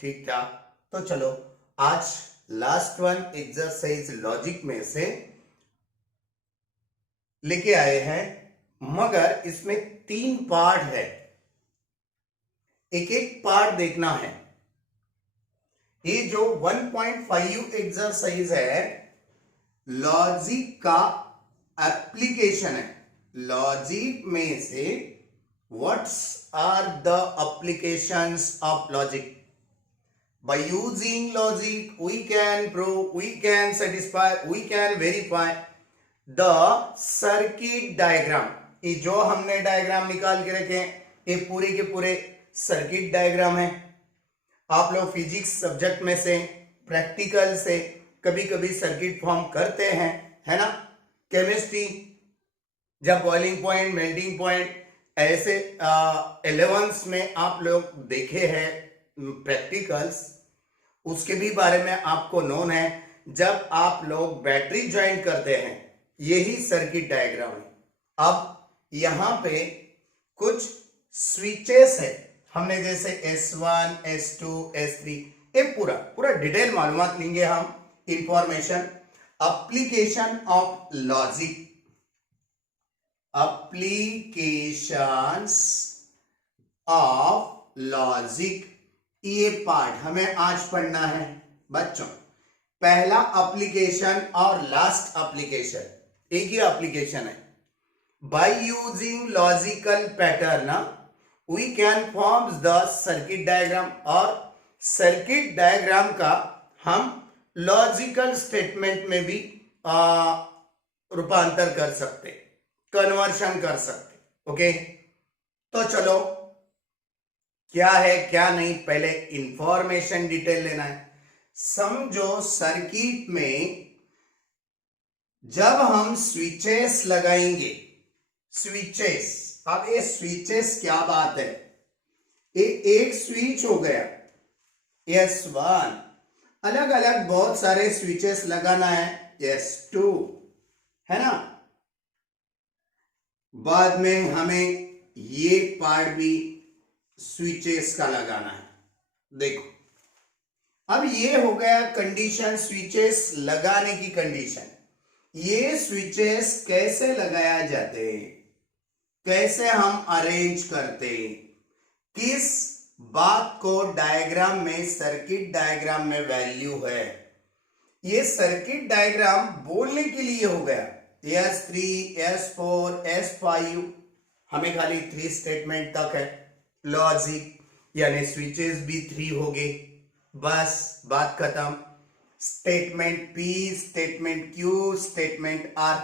ठीक ठाक। तो चलो आज लास्ट वन एक्सरसाइज लॉजिक में से लेके आए हैं, मगर इसमें 3 पार्ट है, एक एक पार्ट देखना है। ये जो 1.5 एक्सरसाइज है लॉजिक का एप्लीकेशन है। लॉजिक में से what's are the applications of logic? By using logic, we can prove, we can satisfy, we can verify the circuit diagram. ये जो हमने डायग्राम निकाल के रखे हैं, ये पूरे के पूरे सर्किट डायग्राम है। आप लोग फिजिक्स सब्जेक्ट में से, प्रैक्टिकल से कभी कभी सर्किट फॉर्म करते हैं, है ना। केमिस्ट्री जब बॉइलिंग पॉइंट, मेल्टिंग पॉइंट ऐसे 11th में आप लोग देखे हैं प्रैक्टिकल्स, उसके भी बारे में आपको नोन है। जब आप लोग बैटरी ज्वाइन करते हैं, यही सर्किट डायग्राम है। अब यहां पे कुछ स्विचेस है, हमने जैसे S1, S2, S3, ये पूरा डिटेल मालूमात लेंगे हम। Information, application of logic, applications of logic, ये पार्ट हमें आज पढ़ना है बच्चों। पहला एप्लीकेशन और लास्ट एप्लीकेशन एक ही एप्लीकेशन है। By using logical pattern we can form the circuit diagram, और सर्किट डायग्राम का हम लॉजिकल स्टेटमेंट में भी रूपांतर कर सकते, कन्वर्शन कर सकते। ओके, तो चलो क्या है क्या नहीं, पहले इंफॉर्मेशन डिटेल लेना है। समझो सर्किट में जब हम स्विचेस लगाएंगे, स्विचेस, अब ये स्विचेस क्या बात है, ये एक स्विच हो गया S1, अलग अलग बहुत सारे स्विचेस लगाना है S2, है ना। बाद में हमें ये पार्ट भी स्विचेस का लगाना है। देखो अब ये हो गया कंडीशन, स्विचेस लगाने की कंडीशन। ये स्विचेस कैसे लगाया जाते हैं, कैसे हम अरेंज करते, किस बात को डायग्राम में, सर्किट डायग्राम में वैल्यू है, ये सर्किट डायग्राम बोलने के लिए हो गया। S3, S4, S5, हमें खाली 3 स्टेटमेंट तक है लॉजिक, यानी स्विचेस भी 3 हो गए, बस बात खत्म। Statement P, statement Q, statement R,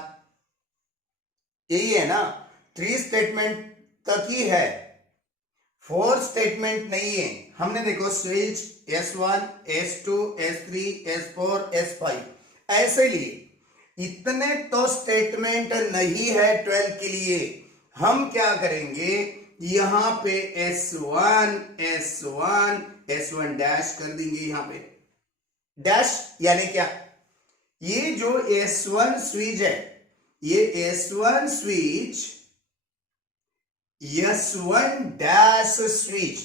यही है ना। 3 स्टेटमेंट तक ही है, 4 स्टेटमेंट नहीं है। हमने देखो switch S1, S2, S3, S4, S5 ऐसे लिए, इतने तो स्टेटमेंट नहीं है 12 के लिए। हम क्या करेंगे, यहां पे S1, S1, S1 डैश कर देंगे। यहां पे डैश यानी क्या, ये जो S1 स्विच है, ये S1 switch, S1 dash switch,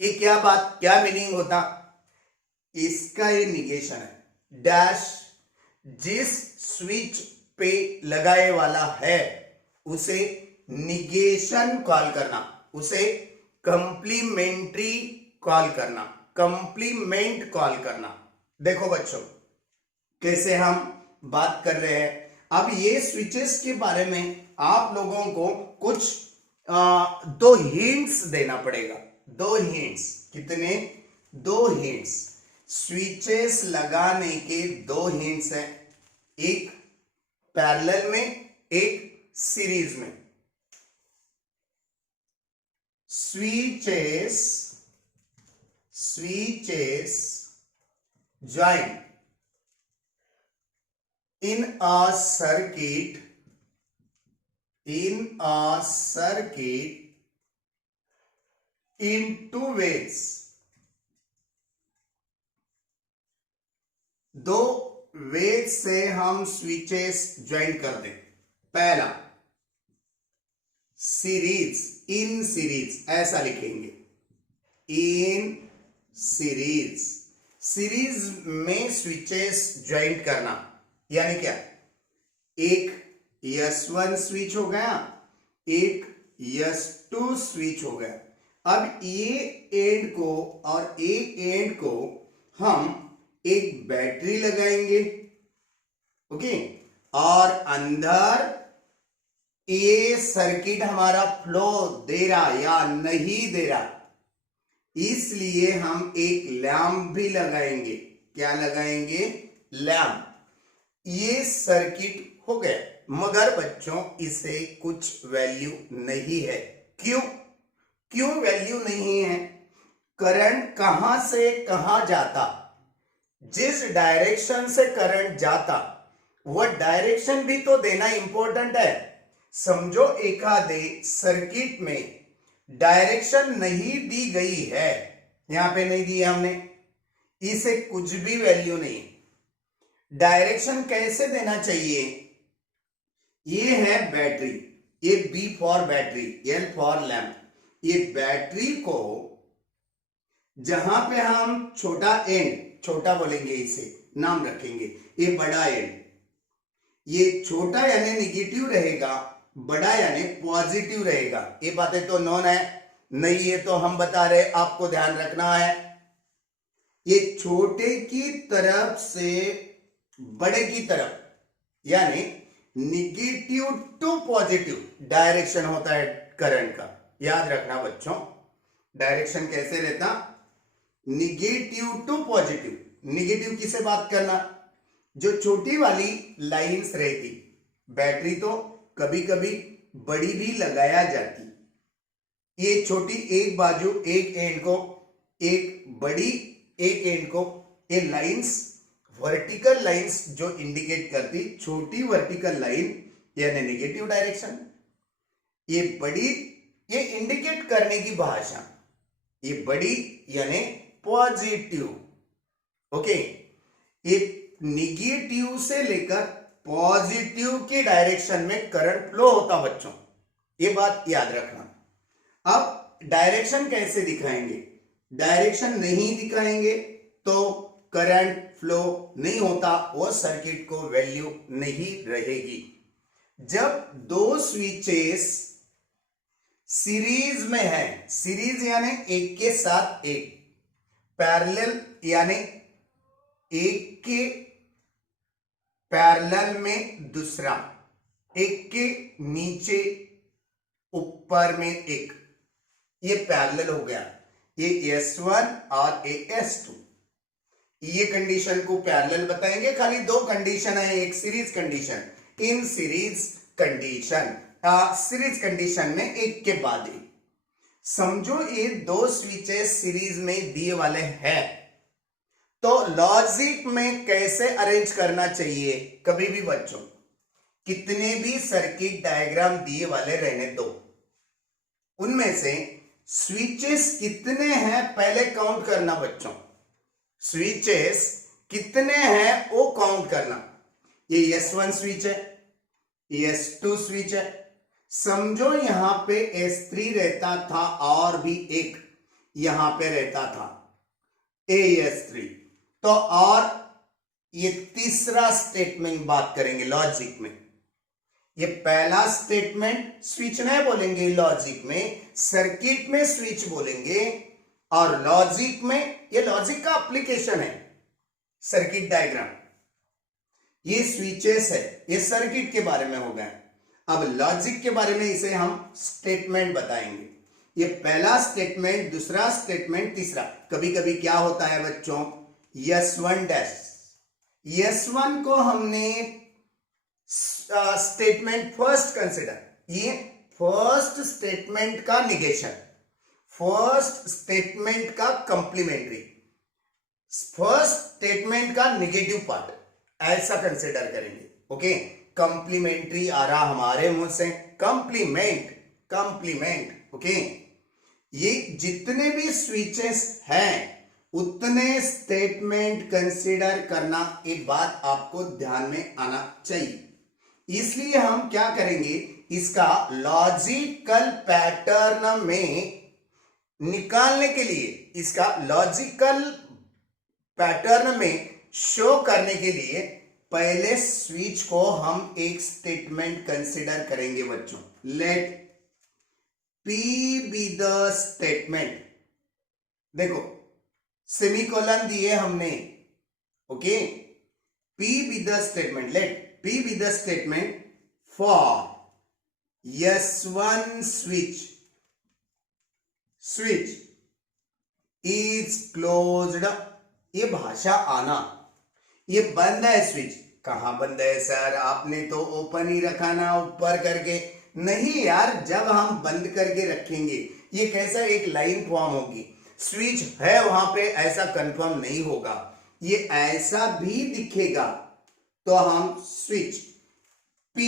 ये क्या बात, क्या मीनिंग होता, इसका ये निगेशन है। डैश जिस स्विच पे लगाए वाला है उसे निगेशन कॉल करना, उसे कंप्लीमेंट्री कॉल करना, कंप्लीमेंट कॉल करना। देखो बच्चों कैसे हम बात कर रहे हैं। अब ये स्विचेस के बारे में आप लोगों को कुछ 2 हिंट्स देना पड़ेगा। 2 हिंट्स, कितने, 2 हिंट्स। स्विचेस लगाने के 2 हिंट्स हैं, एक पैरेलल में, एक सीरीज में। switches join in a circuit in two ways। 2 veg से हम स्विचेस ज्वाइन कर दें। पहला सीरीज, इन सीरीज ऐसा लिखेंगे, इन सीरीज। सीरीज में स्विचेस ज्वाइंट करना, यानी क्या, एक S1 स्विच हो गया, एक S2 स्विच हो गया। अब ये एंड को और ए एंड को हम एक बैटरी लगाएंगे, ओके, और अंदर ये सर्किट हमारा फ्लो दे रहा या नहीं दे रहा, इसलिए हम एक लैंप भी लगाएंगे। क्या लगाएंगे? लैंप। ये सर्किट हो गया, मगर बच्चों इसे कुछ वैल्यू नहीं है। क्यों? क्यों वैल्यू नहीं है? करंट कहां से कहां जाता, जिस डायरेक्शन से करंट जाता वह डायरेक्शन भी तो देना इंपॉर्टेंट है। समझो एकाधे सर्किट में डायरेक्शन नहीं दी गई है, यहां पे नहीं दी है हमने, इसे कुछ भी वैल्यू नहीं। डायरेक्शन कैसे देना चाहिए? ये है बैटरी, ये B for battery, L for lamp. ये बैटरी को जहां पे हम छोटा एंड, छोटा बोलेंगे इसे, नाम रखेंगे, ये बड़ा एंड, ये छोटा यानी निगेटिव रहेगा, बड़ा यानी पॉजिटिव रहेगा। ये बातें तो नॉन है, नहीं ये तो हम बता रहे, आपको ध्यान रखना है। ये छोटे की तरफ से बड़े की तरफ, यानी निगेटिव टू पॉजिटिव डायरेक्शन होता है करंट का। याद रखना बच्चों, डायरेक्शन कैसे रहता? Negative to positive. निगेटिव किसे बात करना? जो छोटी वाली लाइंस रहती, बैटरी तो कभी कभी बड़ी भी लगाया जाती, ये छोटी एक बाजू, एक एंड को, एक बड़ी एक एंड को, ये लाइंस वर्टिकल लाइंस जो इंडिकेट करती, छोटी वर्टिकल लाइन यानी नेगेटिव डायरेक्शन, ये बड़ी ये इंडिकेट करने की भाषा, ये बड़ी यानी पॉजिटिव, ओके। ये निगेटिव से लेकर पॉजिटिव की डायरेक्शन में करंट फ्लो होता बच्चों, ये बात याद रखना। अब डायरेक्शन कैसे दिखाएंगे? डायरेक्शन नहीं दिखाएंगे तो करंट फ्लो नहीं होता, वो सर्किट को वैल्यू नहीं रहेगी। जब दो स्विचेस सीरीज में है, सीरीज यानी एक के साथ एक, पैरेलल यानी एक के पैरेलल में दूसरा, एक के नीचे ऊपर में एक, ये पैरेलल हो गया, ये S1 और ये S2। ये कंडीशन को पैरेलल बताएंगे। खाली दो कंडीशन है, एक series condition, in series condition, series condition में एक के बाद एक। समझो ये दो स्विचेस सीरीज में दिए वाले हैं, तो लॉजिक में कैसे अरेंज करना चाहिए? कभी भी बच्चों कितने भी सर्किट डायग्राम दिए वाले रहने दो, उनमें से स्विचेस कितने हैं पहले काउंट करना बच्चों। स्विचेस कितने हैं वो काउंट करना। ये S1 स्विच है, ये S2 स्विच है। समझो यहां पे S3 रहता था और भी एक यहां पे रहता था AS3, तो और ये तीसरा स्टेटमेंट बात करेंगे लॉजिक में। ये पहला स्टेटमेंट स्विच नहीं बोलेंगे लॉजिक में, सर्किट में स्विच बोलेंगे, और लॉजिक में, ये लॉजिक का एप्लीकेशन है सर्किट डायग्राम। ये स्विचेस है, ये सर्किट के बारे में हो गया। अब लॉजिक के बारे में इसे हम स्टेटमेंट बताएंगे। ये पहला स्टेटमेंट, दूसरा स्टेटमेंट, तीसरा। कभी कभी क्या होता है बच्चों, S1 डैश, S1 को हमने स्टेटमेंट फर्स्ट कंसिडर, ये फर्स्ट स्टेटमेंट का निगेशन, फर्स्ट स्टेटमेंट का कंप्लीमेंट्री, फर्स्ट स्टेटमेंट का निगेटिव पार्ट, ऐसा कंसिडर करेंगे, ओके। कंप्लीमेंट्री आ रहा हमारे मुंह से, कंप्लीमेंट, कंप्लीमेंट, ओके। ये जितने भी स्विचेस हैं उतने स्टेटमेंट कंसिडर करना, एक बात आपको ध्यान में आना चाहिए। इसलिए हम क्या करेंगे, इसका लॉजिकल पैटर्न में निकालने के लिए, इसका लॉजिकल पैटर्न में शो करने के लिए पहले स्विच को हम एक स्टेटमेंट कंसीडर करेंगे बच्चों। Let P be the statement. देखो सेमीकोलन दिए हमने, okay. P be the statement, let P be the statement for S1 switch is closed। ये भाषा आना, ये बंद है स्विच। कहां बंद है सर, आपने तो ओपन ही रखा ना ऊपर करके। नहीं यार, जब हम बंद करके रखेंगे ये कैसा एक लाइन फॉर्म होगी, स्विच है वहां पे ऐसा कंफर्म नहीं होगा, ये ऐसा भी दिखेगा। तो हम switch P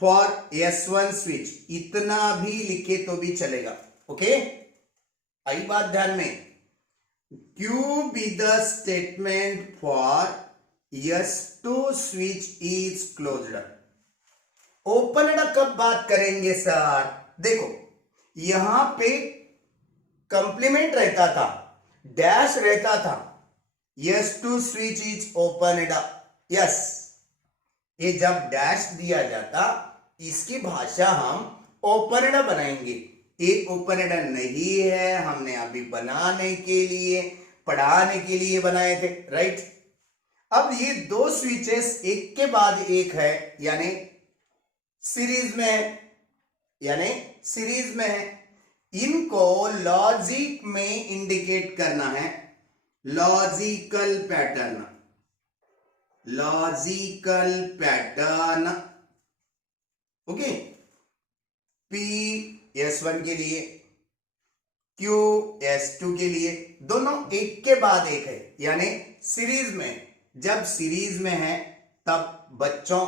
for S1 switch इतना भी लिखे तो भी चलेगा, ओके। आई बात ध्यान में। Q be the statement for S2 switch is closed. Opened कब बात करेंगे सर? देखो यहां पे कंप्लीमेंट रहता था, डैश रहता था, S2 switch is opened. Yes, ये जब डैश दिया जाता इसकी भाषा हम ओपनड बनाएंगे। ये ओपनड नहीं है, हमने अभी बनाने के लिए, पढ़ाने के लिए बनाए थे, राइट। अब ये दो स्विचेस एक के बाद एक है, यानी सीरीज में है, इनको लॉजिक में इंडिकेट करना है, logical pattern, okay. P S1 के लिए, Q S2 के लिए, दोनों एक के बाद एक है, यानी सीरीज में। जब सीरीज में है तब बच्चों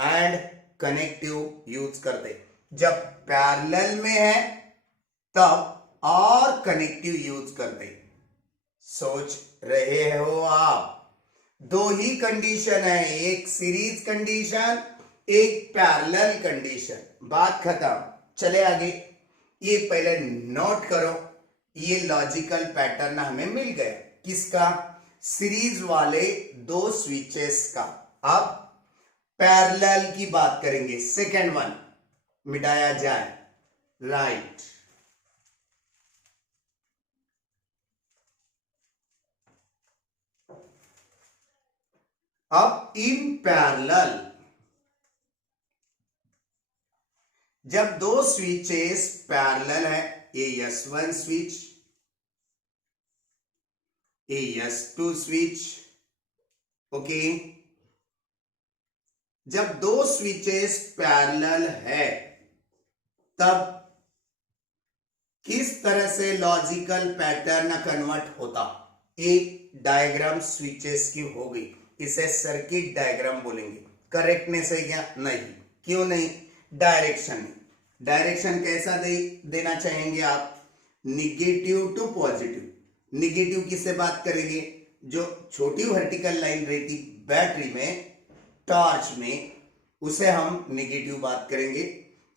एंड कनेक्टिव यूज करते, जब पैरेलल में है तब और कनेक्टिव यूज करते। सोच रहे हो आप? दो ही कंडीशन है, एक सीरीज कंडीशन, एक पैरेलल कंडीशन, बात खत्म। चले आगे, ये पहले नोट करो, ये लॉजिकल पैटर्न हमें मिल गया। किसका? सीरीज वाले दो स्विचेस का। अब पैरेलल की बात करेंगे, सेकेंड वन मिटाया जाए, राइट। अब इन पैरेलल जब दो स्विचेस पैरेलल है, ये S1 स्विच, ये S2 स्विच, ओके। जब दो स्विचेस पैरेलल है तब किस तरह से लॉजिकल पैटर्न कन्वर्ट होता? एक डायग्राम स्विचेस की हो गई, इसे सर्किट डायग्राम बोलेंगे। करेक्टनेस है क्या? नहीं। क्यों नहीं? डायरेक्शन कैसा देना चाहेंगे आप? Negative to positive. निगेटिव किससे बात करेंगे? जो छोटी वर्टिकल लाइन रहती बैटरी में, टॉर्च में, उसे हम निगेटिव बात करेंगे,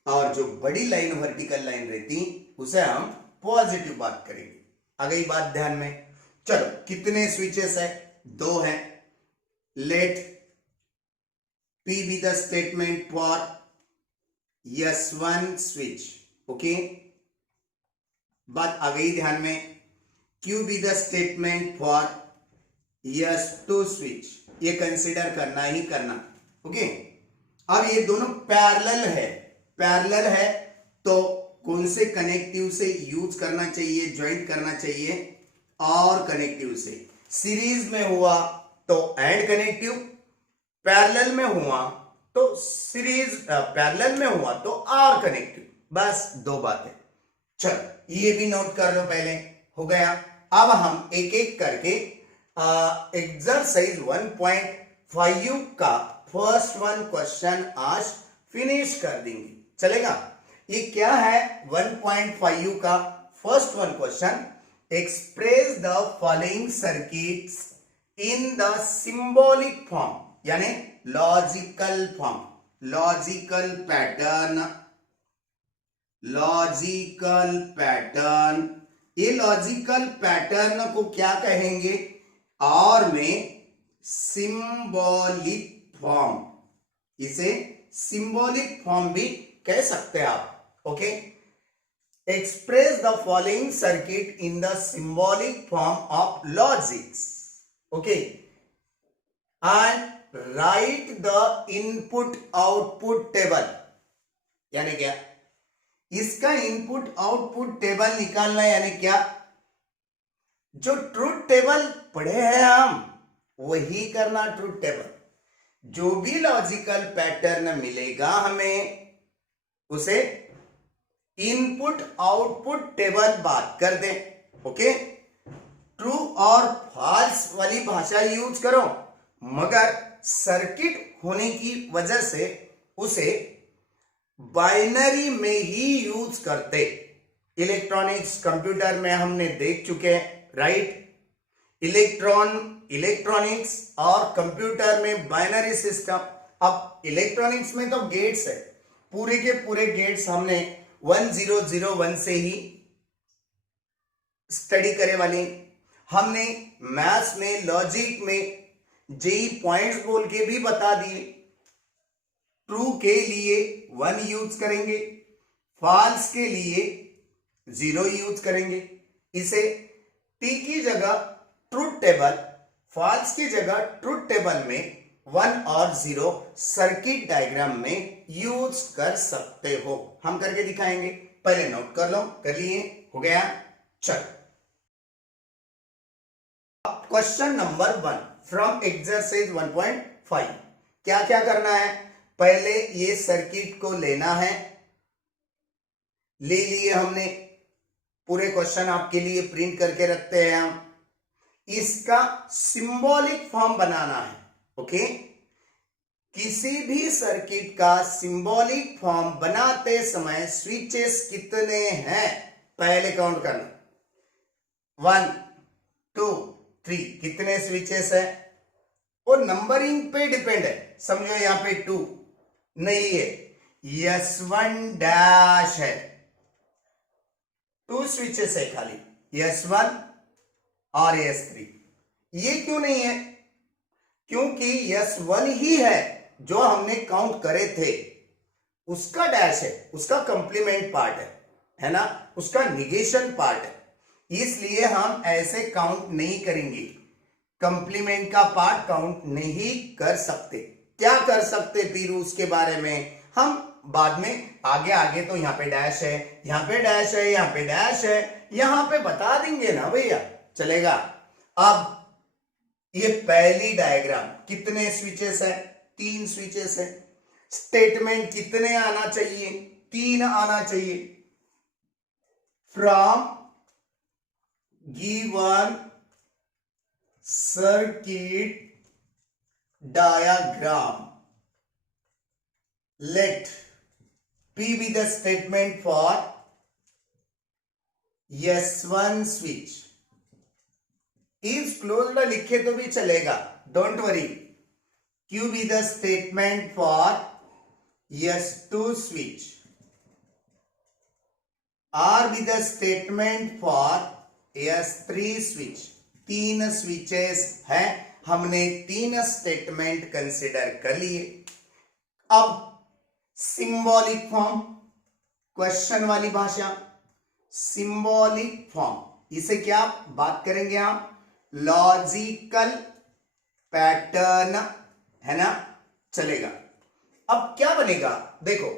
और जो बड़ी लाइन वर्टिकल लाइन रहती उसे हम पॉजिटिव बात करेंगे। आ गई बात ध्यान में? चलो, कितने स्विचेस है? दो हैं। Let P be the statement for S1 switch, okay. बात आ गई ध्यान में? Q be the statement for S2 switch, ये कंसिडर करना ही करना, ओके। अब ये दोनों पैरेलल है तो कौन से कनेक्टिव से यूज करना चाहिए, ज्वाइंट करना चाहिए? और कनेक्टिव से। सीरीज में हुआ तो एंड कनेक्टिव, पैरेलल में हुआ तो सीरीज, पैरेलल में हुआ तो और कनेक्टिव, बस दो बातें। चलो ये भी नोट कर लो, पहले हो गया। अब हम एक एक करके एक्सरसाइज 1.5 का फर्स्ट वन क्वेश्चन आज फिनिश कर देंगे, चलेगा? ये क्या है? 1.5 का first one question, express the following circuits in the symbolic form, यानी लॉजिकल फॉर्म, लॉजिकल पैटर्न ये लॉजिकल पैटर्न को क्या कहेंगे, और में सिंबॉलिक फॉर्म, इसे सिंबॉलिक फॉर्म भी कह सकते हैं आप। Okay, express the following circuit in the symbolic form of logics. Okay, and right the input output table, यानी क्या, इसका इनपुट आउटपुट टेबल निकालना, यानी क्या, जो ट्रूथ टेबल पढ़े हैं हम वही करना। ट्रूथ टेबल, जो भी लॉजिकल पैटर्न मिलेगा हमें उसे इनपुट आउटपुट टेबल बात कर दें। ओके, ट्रू और फॉल्स वाली भाषा यूज करो, मगर सर्किट होने की वजह से उसे बाइनरी में ही यूज करते। इलेक्ट्रॉनिक्स कंप्यूटर में हमने देख चुके हैं, राइट। इलेक्ट्रॉनिक्स और कंप्यूटर में बाइनरी सिस्टम। अब इलेक्ट्रॉनिक्स में तो गेट्स है, पूरे के पूरे गेट्स हमने 1001 से ही स्टडी करे वाले। हमने मैथ्स में, लॉजिक में जेई पॉइंट्स बोल के भी बता दिए। ट्रू के लिए 1 यूज करेंगे, फॉल्स के लिए 0 यूज करेंगे। इसे टी की जगह ट्रूथ टेबल, फॉल्स की जगह ट्रूथ टेबल में 1 और 0 सर्किट डायग्राम में यूज कर सकते हो। हम करके दिखाएंगे, पहले नोट कर लो। कर लिए, हो गया। चल, क्वेश्चन नंबर 1 फ्रॉम एक्सरसाइज 1.5। क्या क्या करना है, पहले ये सर्किट को लेना है। ले लिए हमने, पूरे क्वेश्चन आपके लिए प्रिंट करके रखते हैं हम। इसका सिंबॉलिक फॉर्म बनाना है। ओके, किसी भी सर्किट का सिंबॉलिक फॉर्म बनाते समय स्विचेस कितने हैं पहले काउंट करना। 1 2 3, कितने स्विचेस है, वो नंबरिंग पे डिपेंड है। समझो यहां पे 2 नहीं है, S1 डैश है, 2 स्विचेस है खाली, S1 और S3। ये क्यों नहीं है, क्योंकि S1 ही है जो हमने काउंट करे थे, उसका डैश है, उसका कंप्लीमेंट पार्ट है ना, उसका निगेशन पार्ट है, इसलिए हम ऐसे काउंट नहीं करेंगे। कंप्लीमेंट का पार्ट काउंट नहीं कर सकते। क्या कर सकते फिर उसके बारे में हम बाद में आगे आगे, तो यहां पे डैश है, यहां पे डैश है, यहां पे डैश है, यहां पे बता देंगे ना भैया, चलेगा। अब ये पहली डायग्राम, कितने स्विचेस है, 3 स्विचेस है। स्टेटमेंट कितने आना चाहिए, 3 आना चाहिए। From given circuit diagram, let P be the statement for S1 switch is closed लिखे तो भी चलेगा, don't worry. Q be the statement for S2 switch, R be the statement for S3 switch। 3 switches हैं, हमने 3 statement consider कर लिए। अब symbolic form, question वाली भाषा, सिंबॉलिक फॉर्म, इसे क्या बात करेंगे हम, लॉजिकल पैटर्न, है ना, चलेगा। अब क्या बनेगा, देखो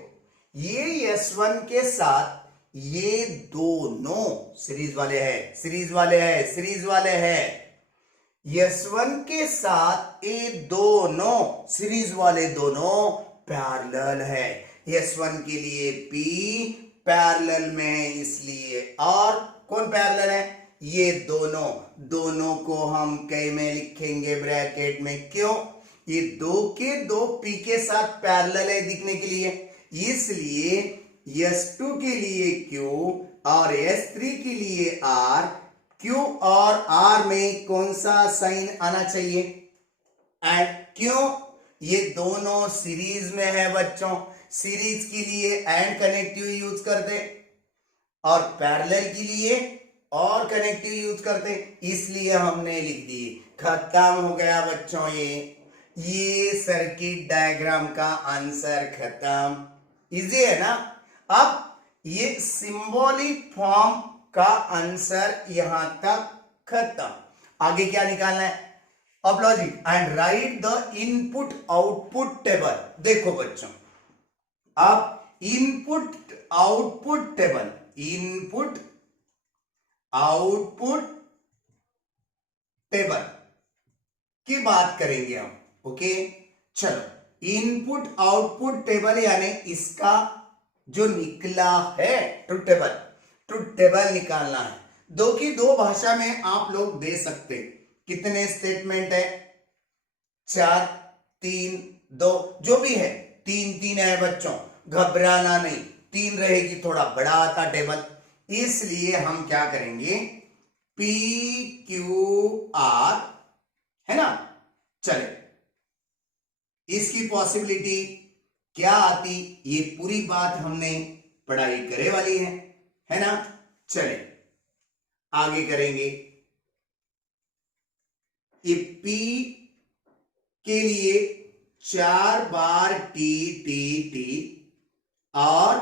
ये S1 के साथ ये दोनों सीरीज वाले हैं, सीरीज वाले हैं, सीरीज वाले हैं। S1 के साथ ये दोनों सीरीज वाले दोनों पैरेलल है। S1 के लिए P पैरेलल में है, इसलिए और कौन पैरेलल है, ये दोनों को हम कई में लिखेंगे ब्रैकेट में। क्यों, ये 2 के 2 P के साथ पैरेलल है दिखने के लिए, इसलिए S2 के लिए Q और S3 के लिए R। Q और R में कौन सा साइन आना चाहिए, एंड। क्यों, ये दोनों सीरीज में है बच्चों, सीरीज के लिए एंड कनेक्टिव यूज करते, और पैरेलल के लिए और कनेक्टिव यूज करते हैं, इसलिए हमने लिख दिए। खत्म हो गया बच्चों ये सर्किट डायग्राम का आंसर खत्म। इजी है ना। अब ये सिंबॉलिक फॉर्म का आंसर यहां तक खत्म। आगे क्या निकालना है? अब logic and right the input output table. देखो बच्चों, अब input output table, input output table की बात करेंगे हम। ओके, चलो इनपुट आउटपुट टेबल यानी इसका जो निकला है ट्रुथ टेबल, ट्रुथ टेबल निकालना है। दो की दो भाषा में आप लोग दे सकते। कितने स्टेटमेंट है? 4, 3, 2, जो भी है, 3 3 है बच्चों, घबराना नहीं। 3 रहेगी, थोड़ा बड़ा आता टेबल, इसलिए हम क्या करेंगे, PQR है ना। चले, इसकी पॉसिबिलिटी क्या आती, ये पूरी बात हमने पढ़ाई करे वाली है ना। चले आगे करेंगे। ये P के लिए 4 बार T T T और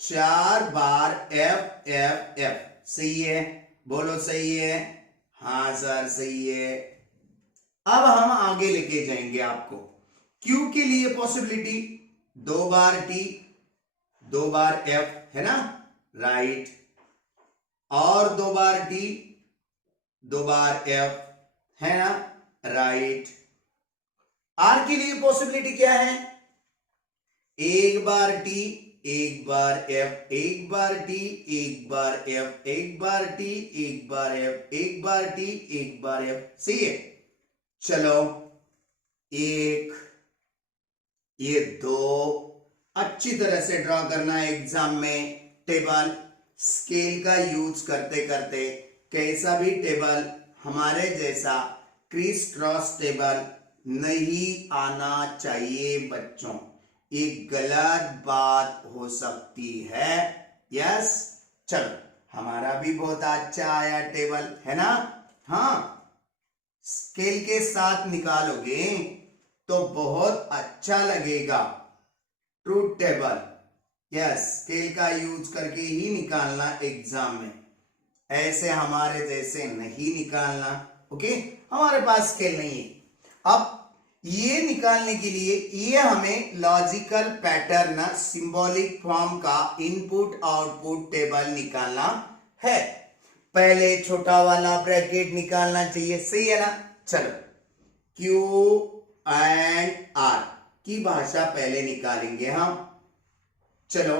4 बार F F F। सही है, बोलो सही है? हाँ सर सही है। अब हम आगे लेके जाएंगे आपको। Q के लिए पॉसिबिलिटी 2 बार T 2 बार F है ना, राइट, और 2 बार T 2 बार F है ना, राइट। R के लिए पॉसिबिलिटी क्या है? 1 बार T 1 बार F 1 बार T 1 बार F 1 बार T 1 बार F 1 बार T 1 बार F। सही है। चलो 1 ये 2 अच्छी तरह से ड्रॉ करना है एग्जाम में। टेबल स्केल का यूज करते करते कैसा भी टेबल हमारे जैसा क्रिस क्रॉस टेबल नहीं आना चाहिए बच्चों। एक गलत बात हो सकती है। यस, चलो हमारा भी बहुत अच्छा आया टेबल है ना। हाँ, स्केल के साथ निकालोगे तो बहुत अच्छा लगेगा ट्रूथ टेबल। यस, स्केल का यूज करके ही निकालना एग्जाम में, ऐसे हमारे जैसे नहीं निकालना। ओके, हमारे पास स्केल नहीं है। अब ये निकालने के लिए ये हमें लॉजिकल पैटर्न सिंबॉलिक फॉर्म का इनपुट आउटपुट टेबल निकालना है। पहले छोटा वाला ब्रैकेट निकालना चाहिए, सही है ना। चलो Q एंड R की भाषा पहले निकालेंगे हम। चलो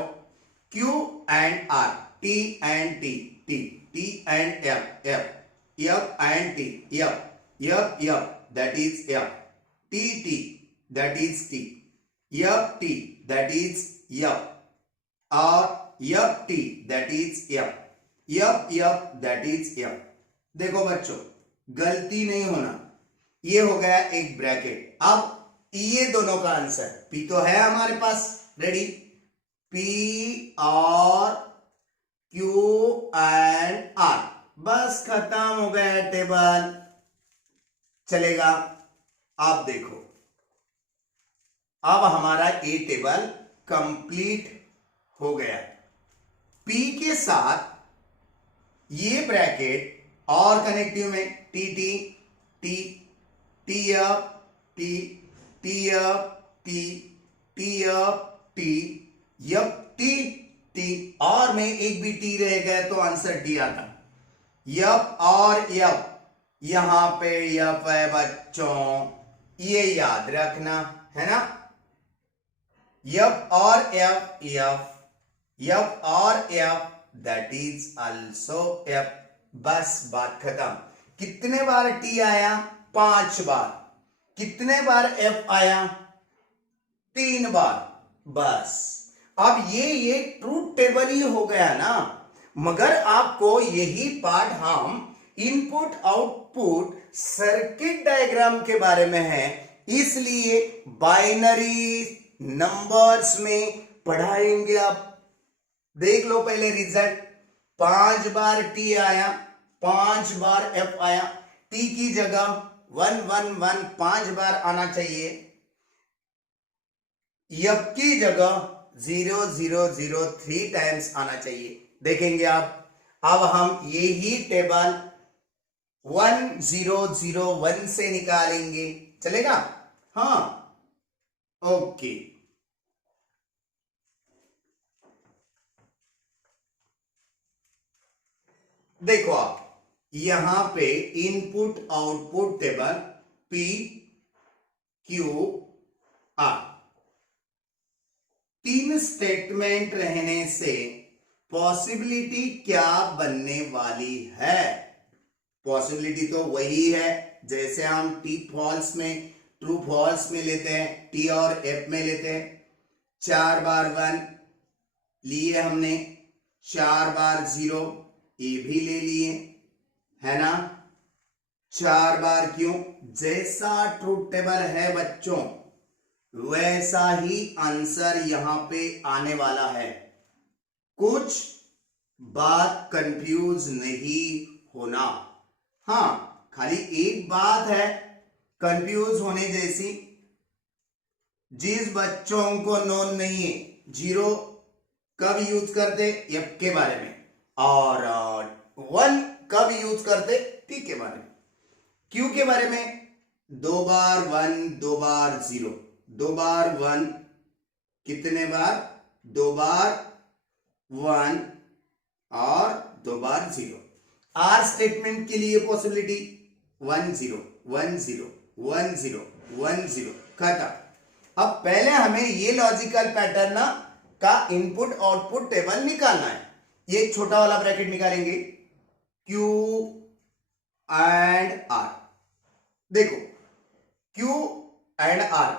Q and R, T and T T T and F F F and T F F F that is F T T that is T F T that is F और F T that is F F F that is F। देखो बच्चों, गलती नहीं होना, ये हो गया एक ब्रैकेट। अब ये दोनों का आंसर P तो है हमारे पास, रेडी, P और Q एंड R, बस खत्म हो गया टेबल। चलेगा। आप देखो, अब हमारा ये टेबल कंप्लीट हो गया। P के साथ ये ब्रैकेट और कनेक्टिव में T T T T F T T F T T F T F T T और में एक भी T रह गया तो आंसर D आता। F और F, यहां पे F है बच्चों, ये याद रखना है ना। F और F F F और F that is also F। बस बात खत्म। कितने बार T आया? 5 बार। कितने बार F आया? 3 बार। बस अब ये ट्रूथ टेबल ही हो गया ना। मगर आपको यही पार्ट हम इनपुट आउटपुट सर्किट डायग्राम के बारे में है, इसलिए बाइनरी नंबर्स में पढ़ाएंगे। आप देख लो पहले रिजल्ट। 5 बार T आया, 5 बार F आया, T की जगह 1 1 1 5 बार आना चाहिए, F की जगह 0 0 0 3 टाइम्स आना चाहिए। देखेंगे आप, अब हम यही टेबल 1 0 0 1 से निकालेंगे, चलेगा? हाँ, ओके। देखो आप यहां पे input output table P Q R, 3 statement रहने से पॉसिबिलिटी क्या बनने वाली है? पॉसिबिलिटी तो वही है जैसे हम T फॉल्स में, ट्रू फॉल्स में लेते हैं, T और F में लेते हैं। 4 बार 1 लिए हमने, 4 बार 0 ये भी ले लिए, है ना? 4 बार क्यों? जैसा ट्रूथ टेबल है बच्चों वैसा ही आंसर यहां पे आने वाला है। कुछ बात कंफ्यूज नहीं होना। हाँ, खाली एक बात है कंफ्यूज होने जैसी, जिस बच्चों को नोन नहीं है 0 कब यूज करते F के बारे में, और 1 कब यूज करते T के बारे में। Q के बारे में 2 बार 1 2 बार 0, 2 बार 1 कितने बार? 2 बार 1 और 2 बार 0। R स्टेटमेंट के लिए पॉसिबिलिटी 1 0 1 0 1 0 1 0, खत्म। अब पहले हमें ये लॉजिकल पैटर्न ना का इनपुट आउटपुट टेबल निकालना है। ये छोटा वाला ब्रैकेट निकालेंगे, Q एंड R। देखो Q and R,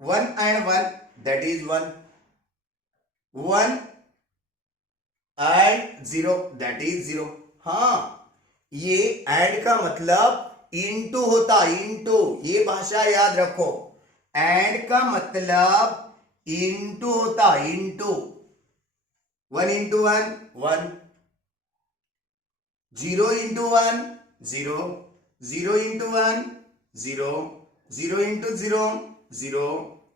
1 and 1 that is 1, 1 and 0 that is 0। हाँ, ये एंड का मतलब इनटू होता, इनटू, ये भाषा याद रखो। एंड का मतलब इनटू होता, into. 1 into 1 1, 0 into 1 0, 0 into 1 0, 0 into 0 0,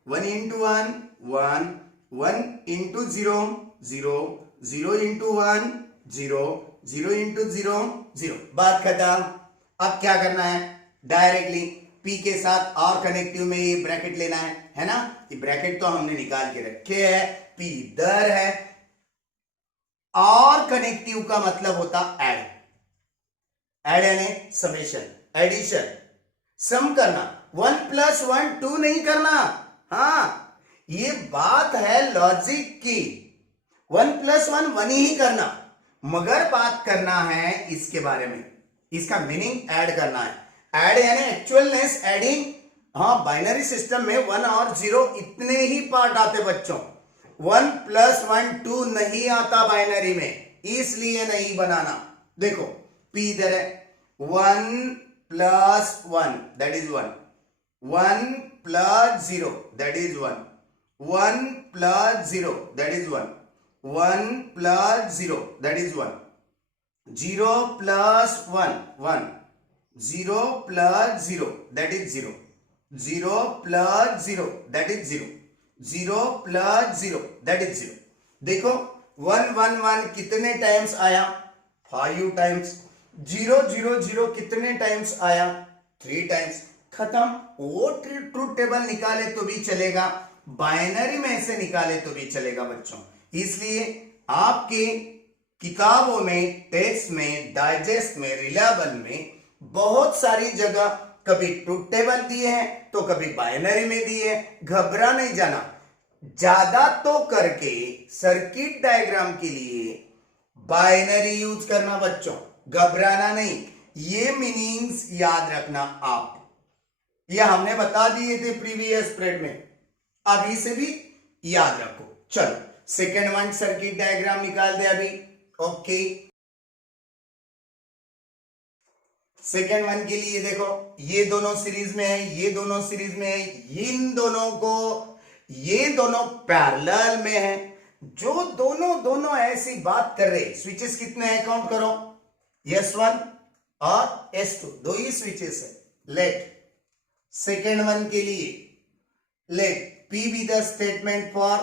1 into 1 1, 1 into 0 0, 0 into 1 0, 0 into 0 0। बात खत्म। अब क्या करना है? डायरेक्टली P के साथ और कनेक्टिव में ये ब्रैकेट लेना है ना? ये ब्रैकेट तो हमने निकाल के रखे हैं, P इधर है, और कनेक्टिव का मतलब होता ऐड, ऐड यानी समेशन, एडिशन, सम करना। 1 + 1 2 नहीं करना। हाँ, ये बात है लॉजिक की, 1 + 1 1 ही करना, मगर बात करना है इसके बारे में, इसका मीनिंग ऐड करना है। ऐड यानी एक्चुअलनेस, एडिंग। हाँ, बाइनरी सिस्टम में 1 और 0 इतने ही पार्ट आते बच्चों, 1 + 1 2 नहीं आता बाइनरी में, इसलिए नहीं बनाना। देखो P इधर है, 1 + 1 that is 1, 1 + 0 that is 1, 1 + 0 that is 1, 1 + 0 that is 1, 0 + 1 1, 0 + 0 that is 0, 0 + 0 that is 0, 0 + 0 that is 0। देखो 1 1 1 कितने टाइम्स आया? 5 टाइम्स। 0 0 0 कितने टाइम्स आया? 3 टाइम्स। खत्म। वो ट्रूथ टेबल निकाले तो भी चलेगा, बाइनरी में से निकाले तो भी चलेगा बच्चों। इसलिए आपके किताबों में, टेक्स्ट में, डाइजेस्ट में, रिलायबल में बहुत सारी जगह कभी ट्रूथ टेबल दिए हैं तो कभी बाइनरी में दिए हैं। घबरा नहीं जाना। ज्यादा तो करके सर्किट डायग्राम के लिए बाइनरी यूज करना बच्चों, घबराना नहीं। ये मीनिंग्स याद रखना आप, ये हमने बता दिए थे प्रीवियस स्प्रेड में, अभी से भी याद रखो। चलो सेकेंड वन सर्किट डायग्राम निकाल दे अभी। ओके, सेकेंड वन के लिए देखो, ये दोनों सीरीज में है, ये दोनों सीरीज में है, इन दोनों को, ये दोनों पैरेलल में है। जो दोनों ऐसी बात कर रहे, स्विचेस कितने हैं काउंट करो, S1 और S2 दो ही स्विचेस है। लेट सेकेंड वन के लिए late P be the statement for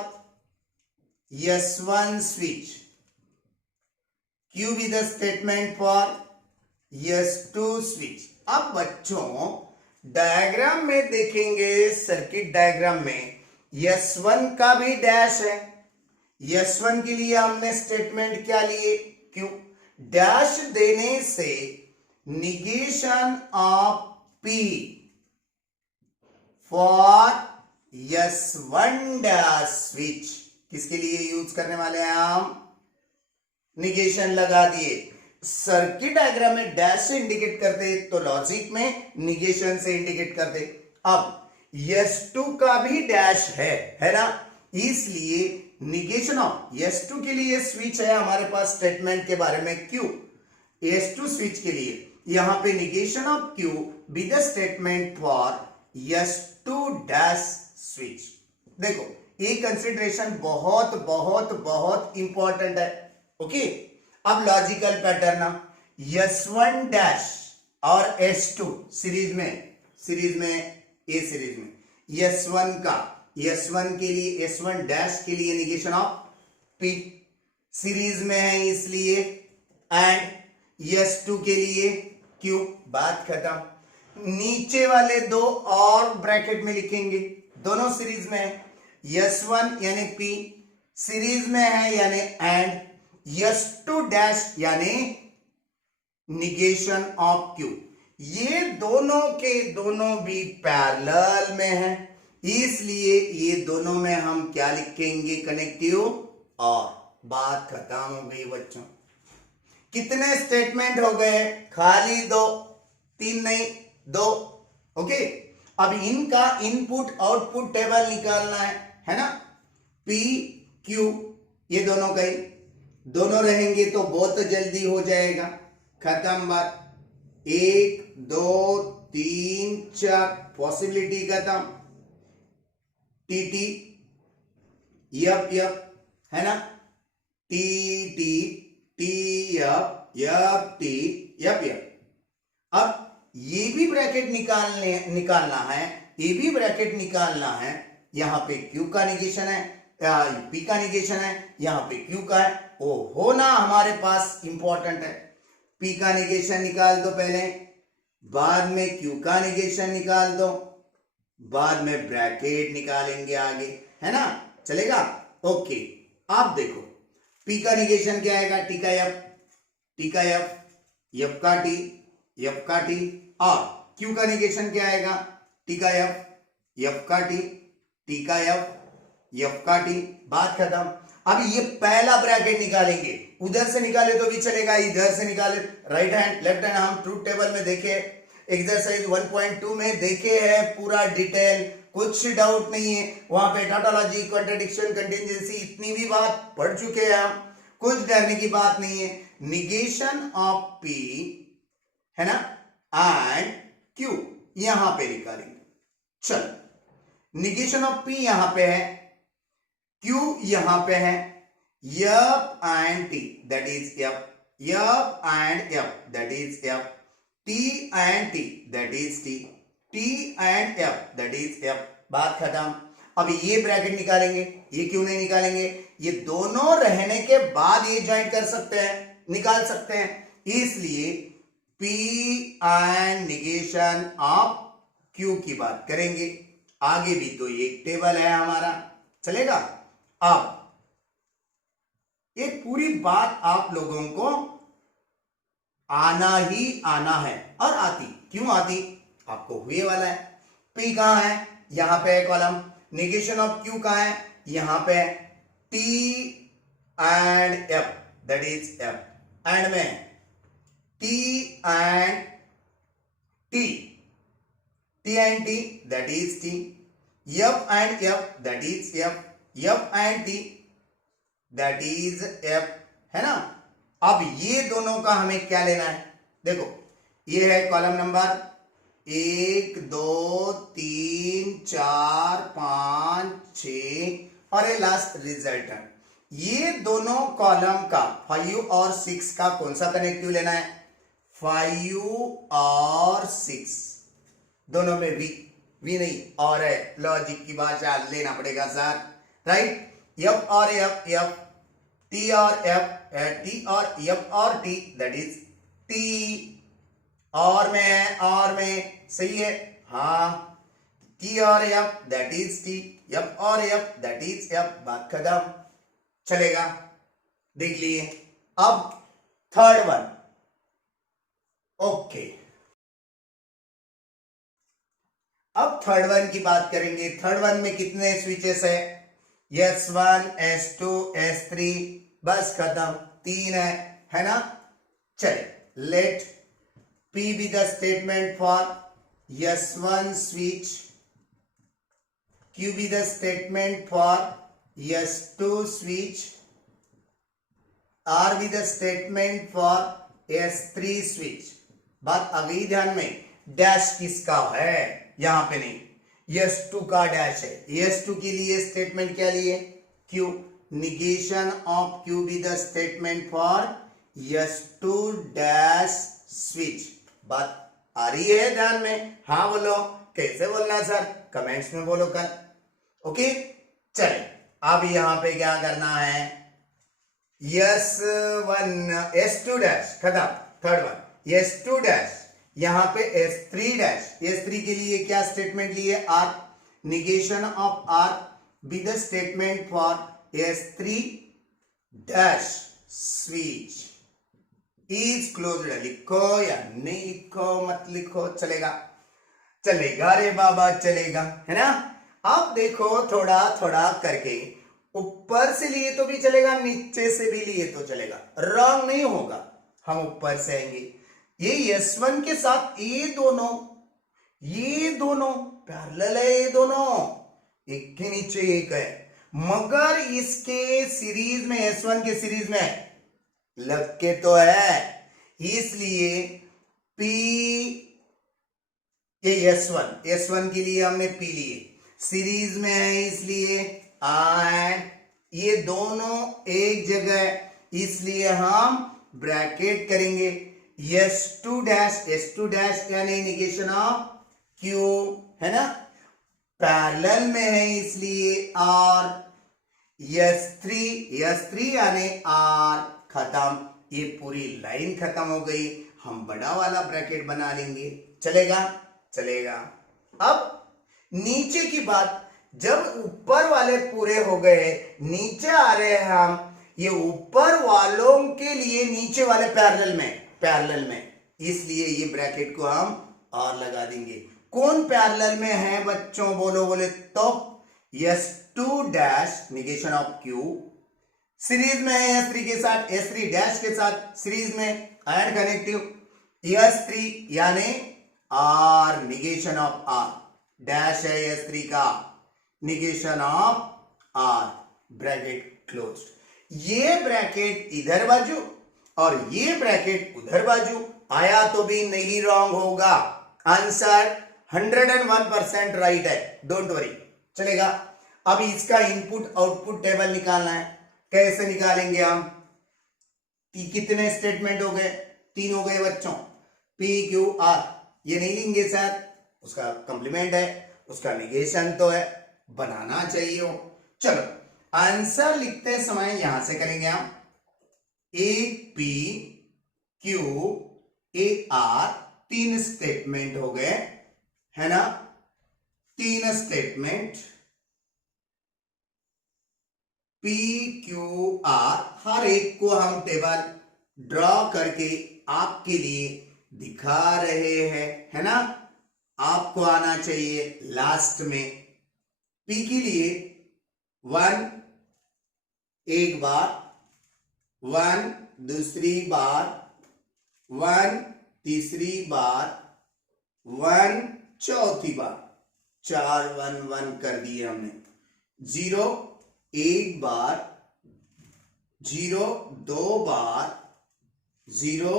S1 switch, Q be the statement for S2 switch। अब बच्चों डायग्राम में देखेंगे, सर्किट डायग्राम में S1 का भी डैश है। S1 के लिए हमने स्टेटमेंट क्या लिए, Q। डैश देने से negation of P for S1 dash switch किसके लिए यूज करने वाले हैं हम, निगेशन लगा दिए। सर्किट डायग्राम में डैश से इंडिकेट करते तो लॉजिक में निगेशन से इंडिकेट करते। अब S2 का भी डैश है ना, इसलिए निगेशन ऑफ S2 के लिए स्विच है हमारे पास स्टेटमेंट के बारे में Q। S2 स्विच के लिए यहां पे negation of Q be the statement for S2 dash switch. देखो ये कंसिडरेशन बहुत बहुत बहुत इंपॉर्टेंट है। ओके, अब लॉजिकल पैटर्न ना, S1 डैश और S2 सीरीज में S1 का S1 के लिए S1 डैश के लिए निगेशन ऑफ P सीरीज में है इसलिए, एंड S2 के लिए Q। बात खत्म। नीचे वाले दो और ब्रैकेट में लिखेंगे, दोनों सीरीज में है। S1 यानी P सीरीज में है यानी एंड, S2 डैश यानी निगेशन ऑफ Q। ये दोनों के दोनों भी पैरेलल में है, इसलिए ये दोनों में हम क्या लिखेंगे, कनेक्टिव। और बात खत्म हो गई बच्चों। कितने स्टेटमेंट हो गए, खाली दो, तीन नहीं दो। ओके, अब इनका इनपुट आउटपुट टेबल निकालना है ना। P Q ये दोनों का ही, दोनों रहेंगे तो बहुत जल्दी हो जाएगा। खत्म बात। 1 2 3 4 पॉसिबिलिटी खत्म। टी यप है ना, टी यप टी। अब ये भी ब्रैकेट निकालना है, ये भी ब्रैकेट निकालना है। यहां पे Q का निगेशन है, P का निगेशन है, यहां पे Q का है। ओ होना हमारे पास इंपॉर्टेंट है। P का निगेशन निकाल दो पहले, बाद में Q का निगेशन निकाल दो, बाद में ब्रैकेट निकालेंगे आगे, है ना, चलेगा। ओके, आप देखो P का निगेशन क्या आएगा, T का F, F का T, और Q का निगेशन क्या आएगा, T का F का T का F का T। बात खत्म। अब ये पहला ब्रैकेट निकालेंगे, उधर से निकाले तो भी चलेगा, इधर से निकाले, राइट हैंड लेफ्ट हैंड। हम ट्रूथ टेबल में देखे, एक्सरसाइज 1.2 में देखे हैं पूरा डिटेल, कुछ डाउट नहीं है। वहां पे टोटोलॉजी, कॉन्ट्रडिक्शन, कंटिजेंसी इतनी भी बात पढ़ चुके हैं हम, कुछ डरने की बात नहीं है। निगेशन ऑफ P है ना एंड Q यहां पे निकालेंगे। चलो, निगेशन ऑफ P यहां पे है, Q यहां पे है, F and T that is F and F that is F, T and T that is T and F that is F। बात खत्म। अब ये ब्रैकेट निकालेंगे, ये क्यों नहीं निकालेंगे, ये दोनों रहने के बाद ये ज्वाइन कर सकते हैं, निकाल सकते हैं, इसलिए P and negation of Q की बात करेंगे। आगे भी तो ये टेबल है हमारा, चलेगा। अब एक पूरी बात आप लोगों को आना ही आना है, और आती क्यों आती, आपको हुए वाला है। P कहां है, यहां पे है कॉलम, निगेशन ऑफ Q कहां है, यहां पे T and F that is F, and में T and T that is T, F and F that is F, F and T that is F, है ना। अब ये दोनों का हमें क्या लेना है, देखो ये है कॉलम नंबर 1 2 3 4 5 6 और ये लास्ट रिजल्टेंट। ये दोनों कॉलम का 5 और 6 का कौन सा कनेक्टिव लेना है, 5 और 6 दोनों में वी नहीं और है, लॉजिक की भाषा लेना पड़ेगा सर, राइट। एफ और एफ एफ, टी और एफ टी और एफ और टी, दैट इज टी। और में है, और में सही है, हाँ। टी और F that is T, F और एफ दैट इज एफ, बात खत्म, चलेगा, देख लिए। अब थर्ड वन, ओके। अब थर्ड वन की बात करेंगे। थर्ड वन में कितने स्विचेस है? S1 S2 S3, बस खत्म, 3 है ना। चले, late P be the statement for S1 switch, Q be the statement for S2 switch, R be the statement for S3 switch। बात आ गई ध्यान में? डैश किसका है? यहां पे नहीं, S2 का डैश है। S2 के लिए स्टेटमेंट क्या लिए? Q, negation of Q be the statement for S2 dash switch। बात आ रही है ध्यान में? हाँ बोलो, कैसे बोलना सर? कमेंट्स में बोलो कर, ओके। चले, अब यहां पे क्या करना है? S1 S2 डैश खत्म, थर्ड वन S2 डैश, यहां पे S3 डैश, S3 के लिए क्या स्टेटमेंट लिए? R, negation of R be the statement for S3 dash switch is closed। लिखो या नहीं लिखो, मत लिखो, चलेगा, चलेगा रे बाबा, चलेगा, है ना। अब देखो थोड़ा थोड़ा करके, ऊपर से लिए तो भी चलेगा, नीचे से भी लिए तो चलेगा, रॉन्ग नहीं होगा। हम ऊपर से आएंगे, ये S1 के साथ ये दोनों पैरेलल है, ये दोनों एक के नीचे एक है, मगर इसके सीरीज में, S1 के सीरीज में लग के तो है, इसलिए P, ये S1 के लिए हमने P लिए, सीरीज में है इसलिए एंड ये दोनों एक जगह, इसलिए हम ब्रैकेट करेंगे। S2 डैश यानी निगेशन ऑफ Q, है ना, पैरेलल में है इसलिए R, S3 यानी R, खत्म, ये पूरी लाइन खत्म हो गई। हम बड़ा वाला ब्रैकेट बना लेंगे, चलेगा, चलेगा। अब नीचे की बात, जब ऊपर वाले पूरे हो गए, नीचे आ रहे हैं हम, ये ऊपर वालों के लिए नीचे वाले पैरेलल में, इसलिए ये ब्रैकेट को हम और लगा देंगे। कौन पैरेलल में है बच्चों? बोले तो S2 dash negation of Q series में है S3 के साथ, S3 डैश के साथ सीरीज में एंड कनेक्टिव, S3 यानी R negation of R, dash है S3 का, negation of R, bracket closed. ये ब्रैकेट इधर बाजू और ये ब्रैकेट उधर बाजू आया तो भी नहीं रॉन्ग होगा, आंसर 101% राइट है, डोंट वरी, चलेगा। अब इसका इनपुट आउटपुट टेबल निकालना है, कैसे निकालेंगे हम? कितने स्टेटमेंट हो गए? 3 हो गए बच्चों, P Q R, ये नहीं लेंगे सर, उसका कंप्लीमेंट है, उसका निगेशन तो है, बनाना चाहिए हो। चलो आंसर लिखते समय यहां से करेंगे हम, A P Q A R, 3 statement हो गए, है ना, 3 स्टेटमेंट, P Q R, हर एक को हम टेबल ड्रॉ करके आपके लिए दिखा रहे हैं, है ना। आपको आना चाहिए लास्ट में। P के लिए 1 एक बार, 1 दूसरी बार, 1 तीसरी बार, 1 चौथी बार, 4 1 1 कर दिए हमने। 0 एक बार, 0 2 बार, 0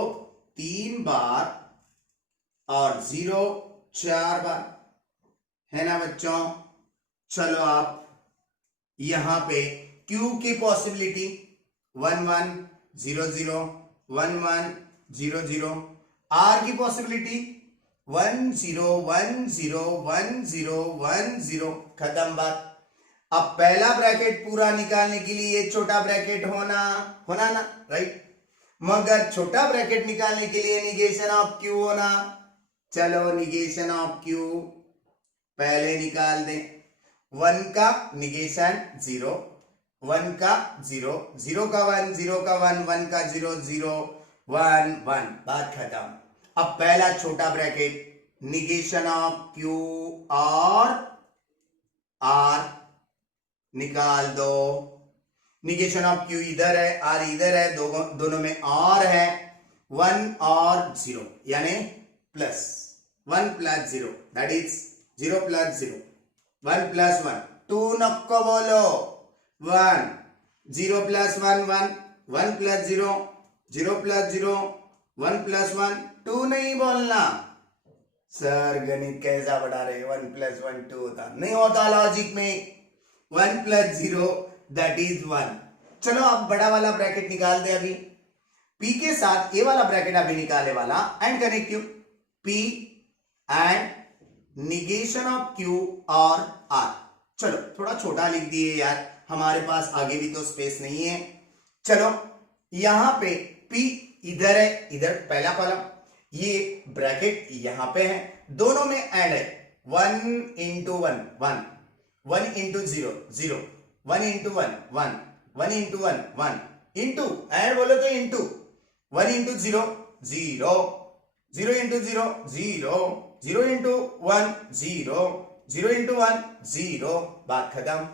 3 बार और 0 4 बार, है ना बच्चों। चलो आप यहां पे Q की पॉसिबिलिटी 1 1 0 0, 1 1 0 0, आर की पॉसिबिलिटी 1 0 1 0 1 0 1 0, खत्म बात। अब पहला ब्रैकेट पूरा निकालने के लिए ये छोटा ब्रैकेट होना ना, राइट। मगर छोटा ब्रैकेट निकालने के लिए निगेशन ऑफ क्यू होना। चलो निगेशन ऑफ क्यू पहले निकाल दें। 1 का निगेशन 0, 1 का 0, 0 का 1, 0 का 1, 1 का 0, 0 1 1, बात खत्म। अब पहला छोटा ब्रैकेट निगेशन ऑफ क्यू और आर निकाल दो। निगेशन ऑफ क्यू इधर है, आर इधर है, दोनों में और है 1 और 0, यानी plus 1 plus 0, that is 0 plus 0, 1 plus 1, 2 नको बोलो 1, 0 प्लस 1 1, 1 प्लस 0, 0 प्लस 0, 1 प्लस 1, 2 नहीं बोलना। सर गणित कैसा पढ़ा रहे, 1 प्लस 1 2 होता नहीं होता लॉजिक में। 1 प्लस 0 दैट इज 1। चलो अब बड़ा वाला ब्रैकेट निकाल दे अभी। P के साथ ए वाला ब्रैकेट अभी निकाले वाला and connective P and negation of Q और R। चलो थोड़ा छोटा लिख दिए यार, हमारे पास आगे भी तो स्पेस नहीं है। चलो यहां पे P इधर है, इधर पहला कॉलम, ये ब्रैकेट यहां पे है, दोनों में एंड है 1 into 1 1, 1 into 0 0, 1 into 1 1, 1 into 1 1, into and बोलो तो into 1 into 0 0, 0 into 0 0, 0 into 1 0, 0 into 1 0, बात खत्म।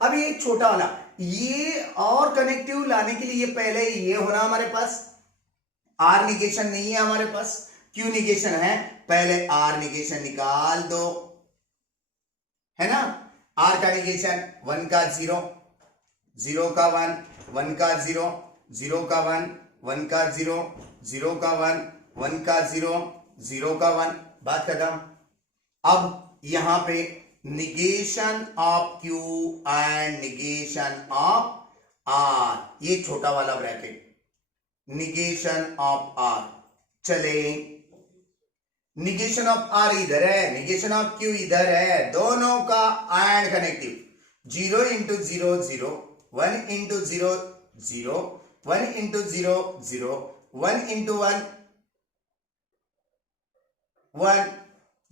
अब ये छोटा वाला, ये और कनेक्टिव लाने के लिए पहले ये होना हमारे पास। आर निगेशन नहीं है हमारे पास, क्यू निगेशन है, पहले आर निगेशन निकाल दो, है ना। आर का निगेशन 1 का 0, 0 का 1, 1 का 0, 0 का 1, 1 का 0, 0 का 1, 1 का 0, 0 का 1, बात खत्म। अब यहां पे negation of Q and negation of R, ये छोटा वाला ब्रैकेट निगेशन ऑफ R। चले निगेशन ऑफ R इधर है, निगेशन ऑफ Q इधर है, दोनों का and connective 0 into 0 0, 1 into 0 0, 1 into 0 0, 1 into 1 1,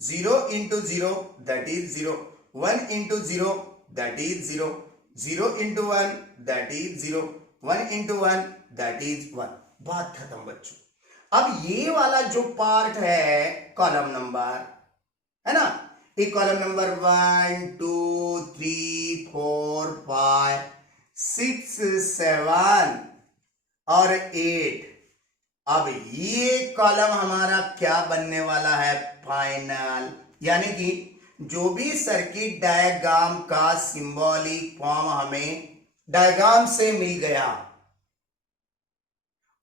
0 into 0 that is 0, 1 into 0 that is 0, 0 into 1 that is 0, 1 into 1 that is 1, बात खत्म बच्चों। अब ये वाला जो पार्ट है कॉलम नंबर, है ना, एक कॉलम नंबर 1 2 3 4 5 6 7 और 8। अब ये कॉलम हमारा क्या बनने वाला है, फाइनल, यानी कि जो भी सर्किट डायग्राम का सिंबॉलिक फॉर्म हमें डायग्राम से मिल गया,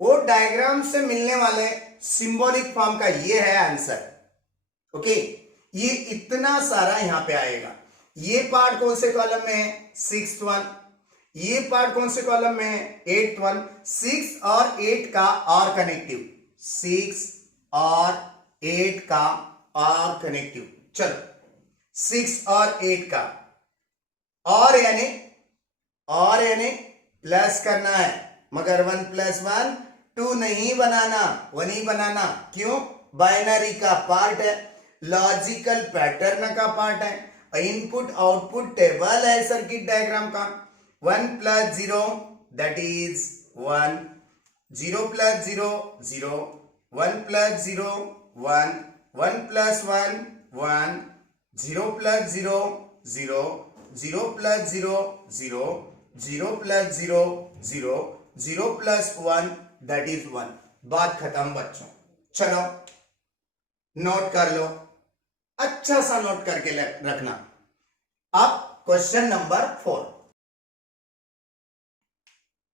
वो डायग्राम से मिलने वाले सिंबॉलिक फॉर्म का ये है आंसर। ओके, ये इतना सारा यहां पे आएगा। ये पार्ट कौन से कॉलम में है, 6th वन। ये पार्ट कौन से कॉलम में है, 8th वन। 6 और 8 का और कनेक्टिव, 6 और 8 का और कनेक्टिव। चलो 6 और 8 का और यानी प्लस करना है, मगर 1 प्लस 1 2 नहीं बनाना, 1 ही बनाना। क्यों, बाइनरी का पार्ट है, लॉजिकल पैटर्न का पार्ट है, इनपुट आउटपुट टेबल है सर्किट डायग्राम का। 1 plus 0 that is 1, 0 plus 0 0, 1 plus 0 1, 1 plus 1 1, 0 plus 0 0, 0 plus 0 0, 0 plus 0 0, 0 plus 1 that is 1, बात खत्म बच्चों। चलो नोट कर लो, अच्छा सा नोट करके रखना। अब क्वेश्चन नंबर 4,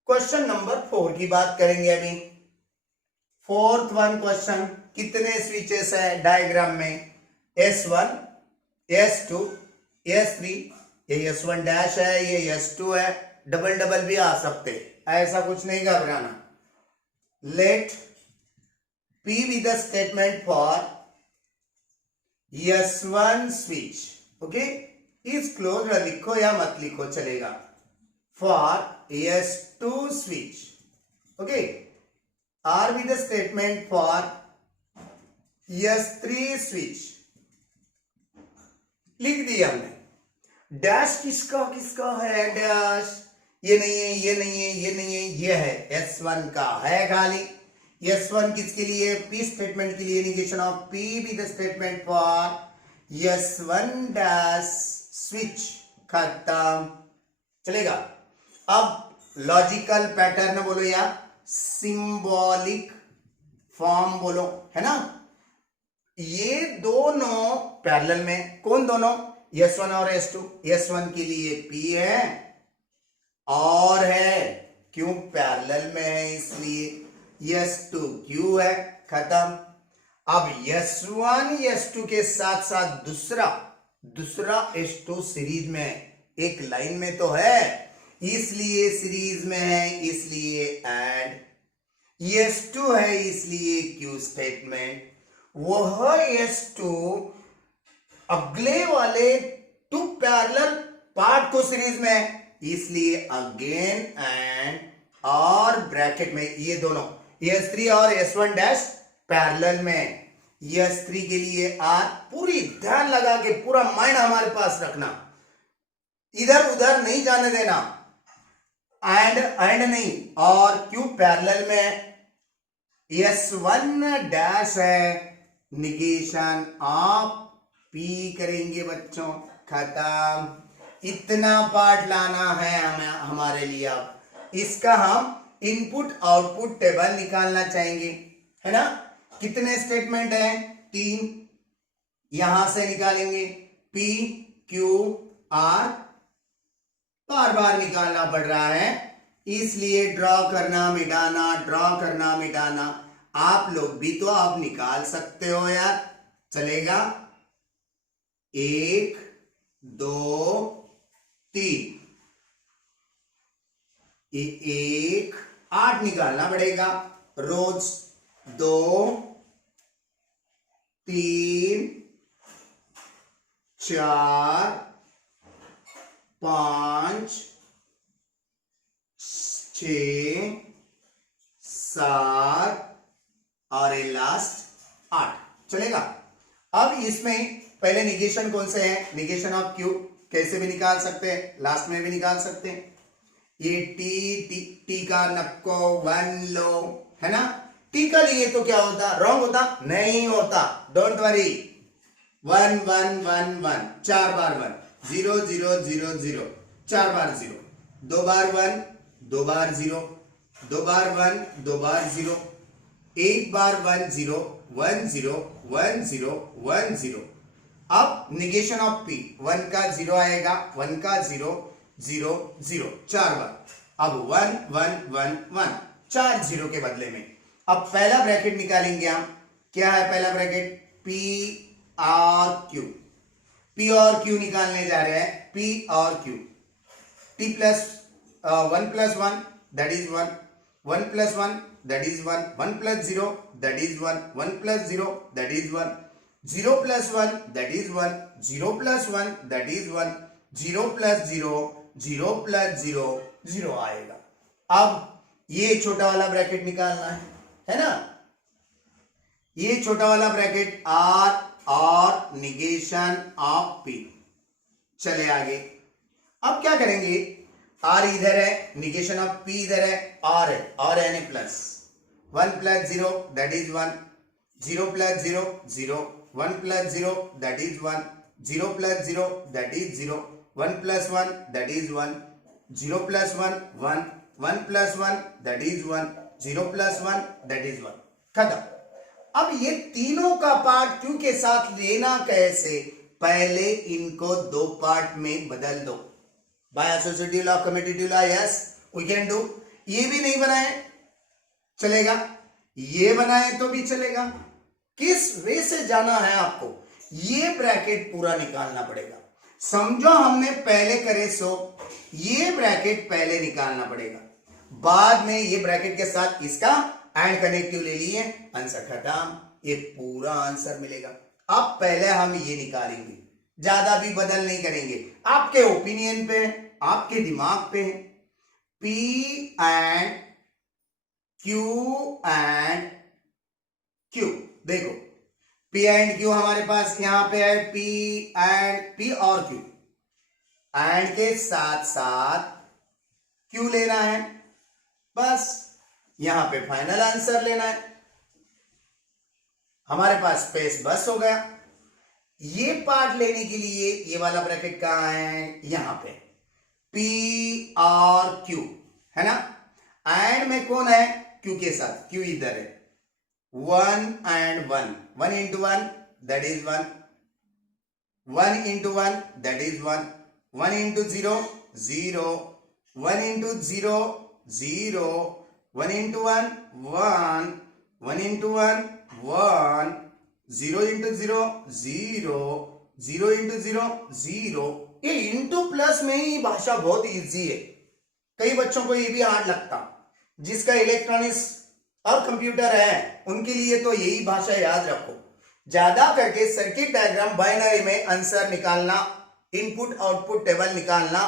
क्वेश्चन नंबर 4 की बात करेंगे अभी। 4th वन क्वेश्चन, कितने स्विचेस है डायग्राम में, S1 S2 S3, ये S1 डैश है, ये S2 है, डबल डबल भी आ सकते, ऐसा कुछ नहीं घबराना। Let P with the statement for S1 switch. Okay, is closed लिखो या मत लिखो चलेगा. For S2 switch. Okay, R with the statement for S3 switch. लिख दिया हमने. डैश किसका किसका है? डैश ये नहीं है, ये नहीं है, ये नहीं है, ये है S1 का है खाली. S1 किसके लिए? P स्टेटमेंट के लिए. Negation of P with the statement for S1 dash switch. खत्म. चलेगा. अब लॉजिकल पैटर्न बोलो या सिंबॉलिक फॉर्म बोलो, है ना. ये दोनों पैरेलल में. कौन दोनों? S1 और S2. S1 के लिए P है और है क्यों? पैरेलल में है इसलिए. S2 Q है. खत्म. अब S1 S2 के साथ साथ दूसरा S2 सीरीज में एक लाइन में तो है, इसलिए सीरीज में है, इसलिए एंड. S2 है इसलिए Q स्टेटमेंट. वह S2 अगले वाले टू पैरेलल पार्ट को सीरीज में है, इसलिए अगेन एंड और ब्रैकेट में ये दोनों S3 और S1 डैश पैरेलल में. S3 के लिए R. पूरी ध्यान लगा के पूरा माइंड हमारे पास रखना, इधर उधर नहीं जाने देना. एंड नहीं. और Q पैरेलल में S1 डैश है. निगेशन ऑफ P करेंगे बच्चों. खत्म. इतना पार्ट लाना है हमें हमारे लिए. अब इसका हम इनपुट आउटपुट टेबल निकालना चाहेंगे, है ना. कितने स्टेटमेंट हैं? 3. यहां से निकालेंगे P Q R. बार बार निकालना पड़ रहा है इसलिए ड्रॉ करना मिटाना, ड्रॉ करना मिटाना. आप लोग भी तो आप निकाल सकते हो यार. चलेगा. 1 2 3. 1 8 निकालना पड़ेगा रोज. 2 3 4 5 6 7 और ये लास्ट 8. चलेगा. अब इसमें पहले निगेशन कौन से हैं? निगेशन ऑफ Q कैसे भी निकाल सकते हैं, लास्ट में भी निकाल सकते हैं. ये टी का नको 1 लो, है ना. टी का लिए तो क्या होता? रॉन्ग होता? नहीं होता. Don't worry. 1 1 1 1 4 बार 1 0 0 0 0 4 बार 0 2 बार 1 2 बार 0 2 बार 1 2 बार 0 1 बार 1 0 1 0 1 0 1 0. अब निगेशन ऑफ P. 1 का 0 आएगा, 1 का 0 0 0 4 बार. अब 1 1 1 1 4 0 के बदले में. अब पहला ब्रैकेट निकालेंगे हम. क्या है पहला ब्रैकेट? P और Q. P और Q निकालने जा रहे हैं. P और Q. T plus 1 plus 1 that is 1. 1 plus 1 that is 1. 1 plus 0 that is 1. 1 plus 0 that is 1. 0 plus 1 that is 1. 0 plus 1 that is 1. 0 plus 0 0 plus 0 0 आएगा. अब ये छोटा वाला ब्रैकेट निकालना है ना. ये छोटा वाला ब्रैकेट R और निगेशन ऑफ P. चले आगे. अब क्या करेंगे? R इधर है, निगेशन ऑफ P इधर है, R है, और यानी plus 1 plus 0 that is 1. 0 plus 0 0. 1 plus 0 that is 1. 0 plus 0 that is 0. 1 plus 1 that is 1. 0 plus 1 1. 1 plus 1 that is 1. 0 plus 1 that is 1. खत्म. अब ये तीनों का पार्ट Q के साथ लेना कैसे? पहले इनको दो पार्ट में बदल दो. By associative law, commutative law, yes we can do. ये भी नहीं बनाए चलेगा, ये बनाए तो भी चलेगा. किस वे से जाना है आपको? ये ब्रैकेट पूरा निकालना पड़ेगा. समझो हमने पहले करे सो ये ब्रैकेट पहले निकालना पड़ेगा, बाद में ये ब्रैकेट के साथ इसका एंड कनेक्टिव ले लिए, आंसर खत्म, ये पूरा आंसर मिलेगा। अब पहले हम ये निकालेंगे, ज्यादा भी बदल नहीं करेंगे, आपके ओपिनियन पे, आपके दिमाग पे। P and Q and Q, देखो P एंड Q हमारे पास यहां पे है, P और Q, एंड के साथ साथ Q लेना है, बस यहां पे फाइनल आंसर लेना है। हमारे पास स्पेस बस हो गया। ये पार्ट लेने के लिए ये वाला ब्रैकेट कहां है, यहां पे P और Q है ना, एंड में कौन है, Q के साथ, Q इधर है, 1 and 1, 1 into 1 that is 1, 1 into 1 that is 1, 1 into 0 0, 1 into 0 0, 1 into 1 1, 1 into 1 1, 0 into 0 0, 0 into 0 0। ये इंटू प्लस में ही भाषा बहुत इजी है, कई बच्चों को ये भी हार्ड लगता, जिसका इलेक्ट्रॉनिक्स और कंप्यूटर है उनके लिए तो यही भाषा याद रखो। ज्यादा करके सर्किट डायग्राम बाइनरी में आंसर निकालना, इनपुट आउटपुट टेबल निकालना,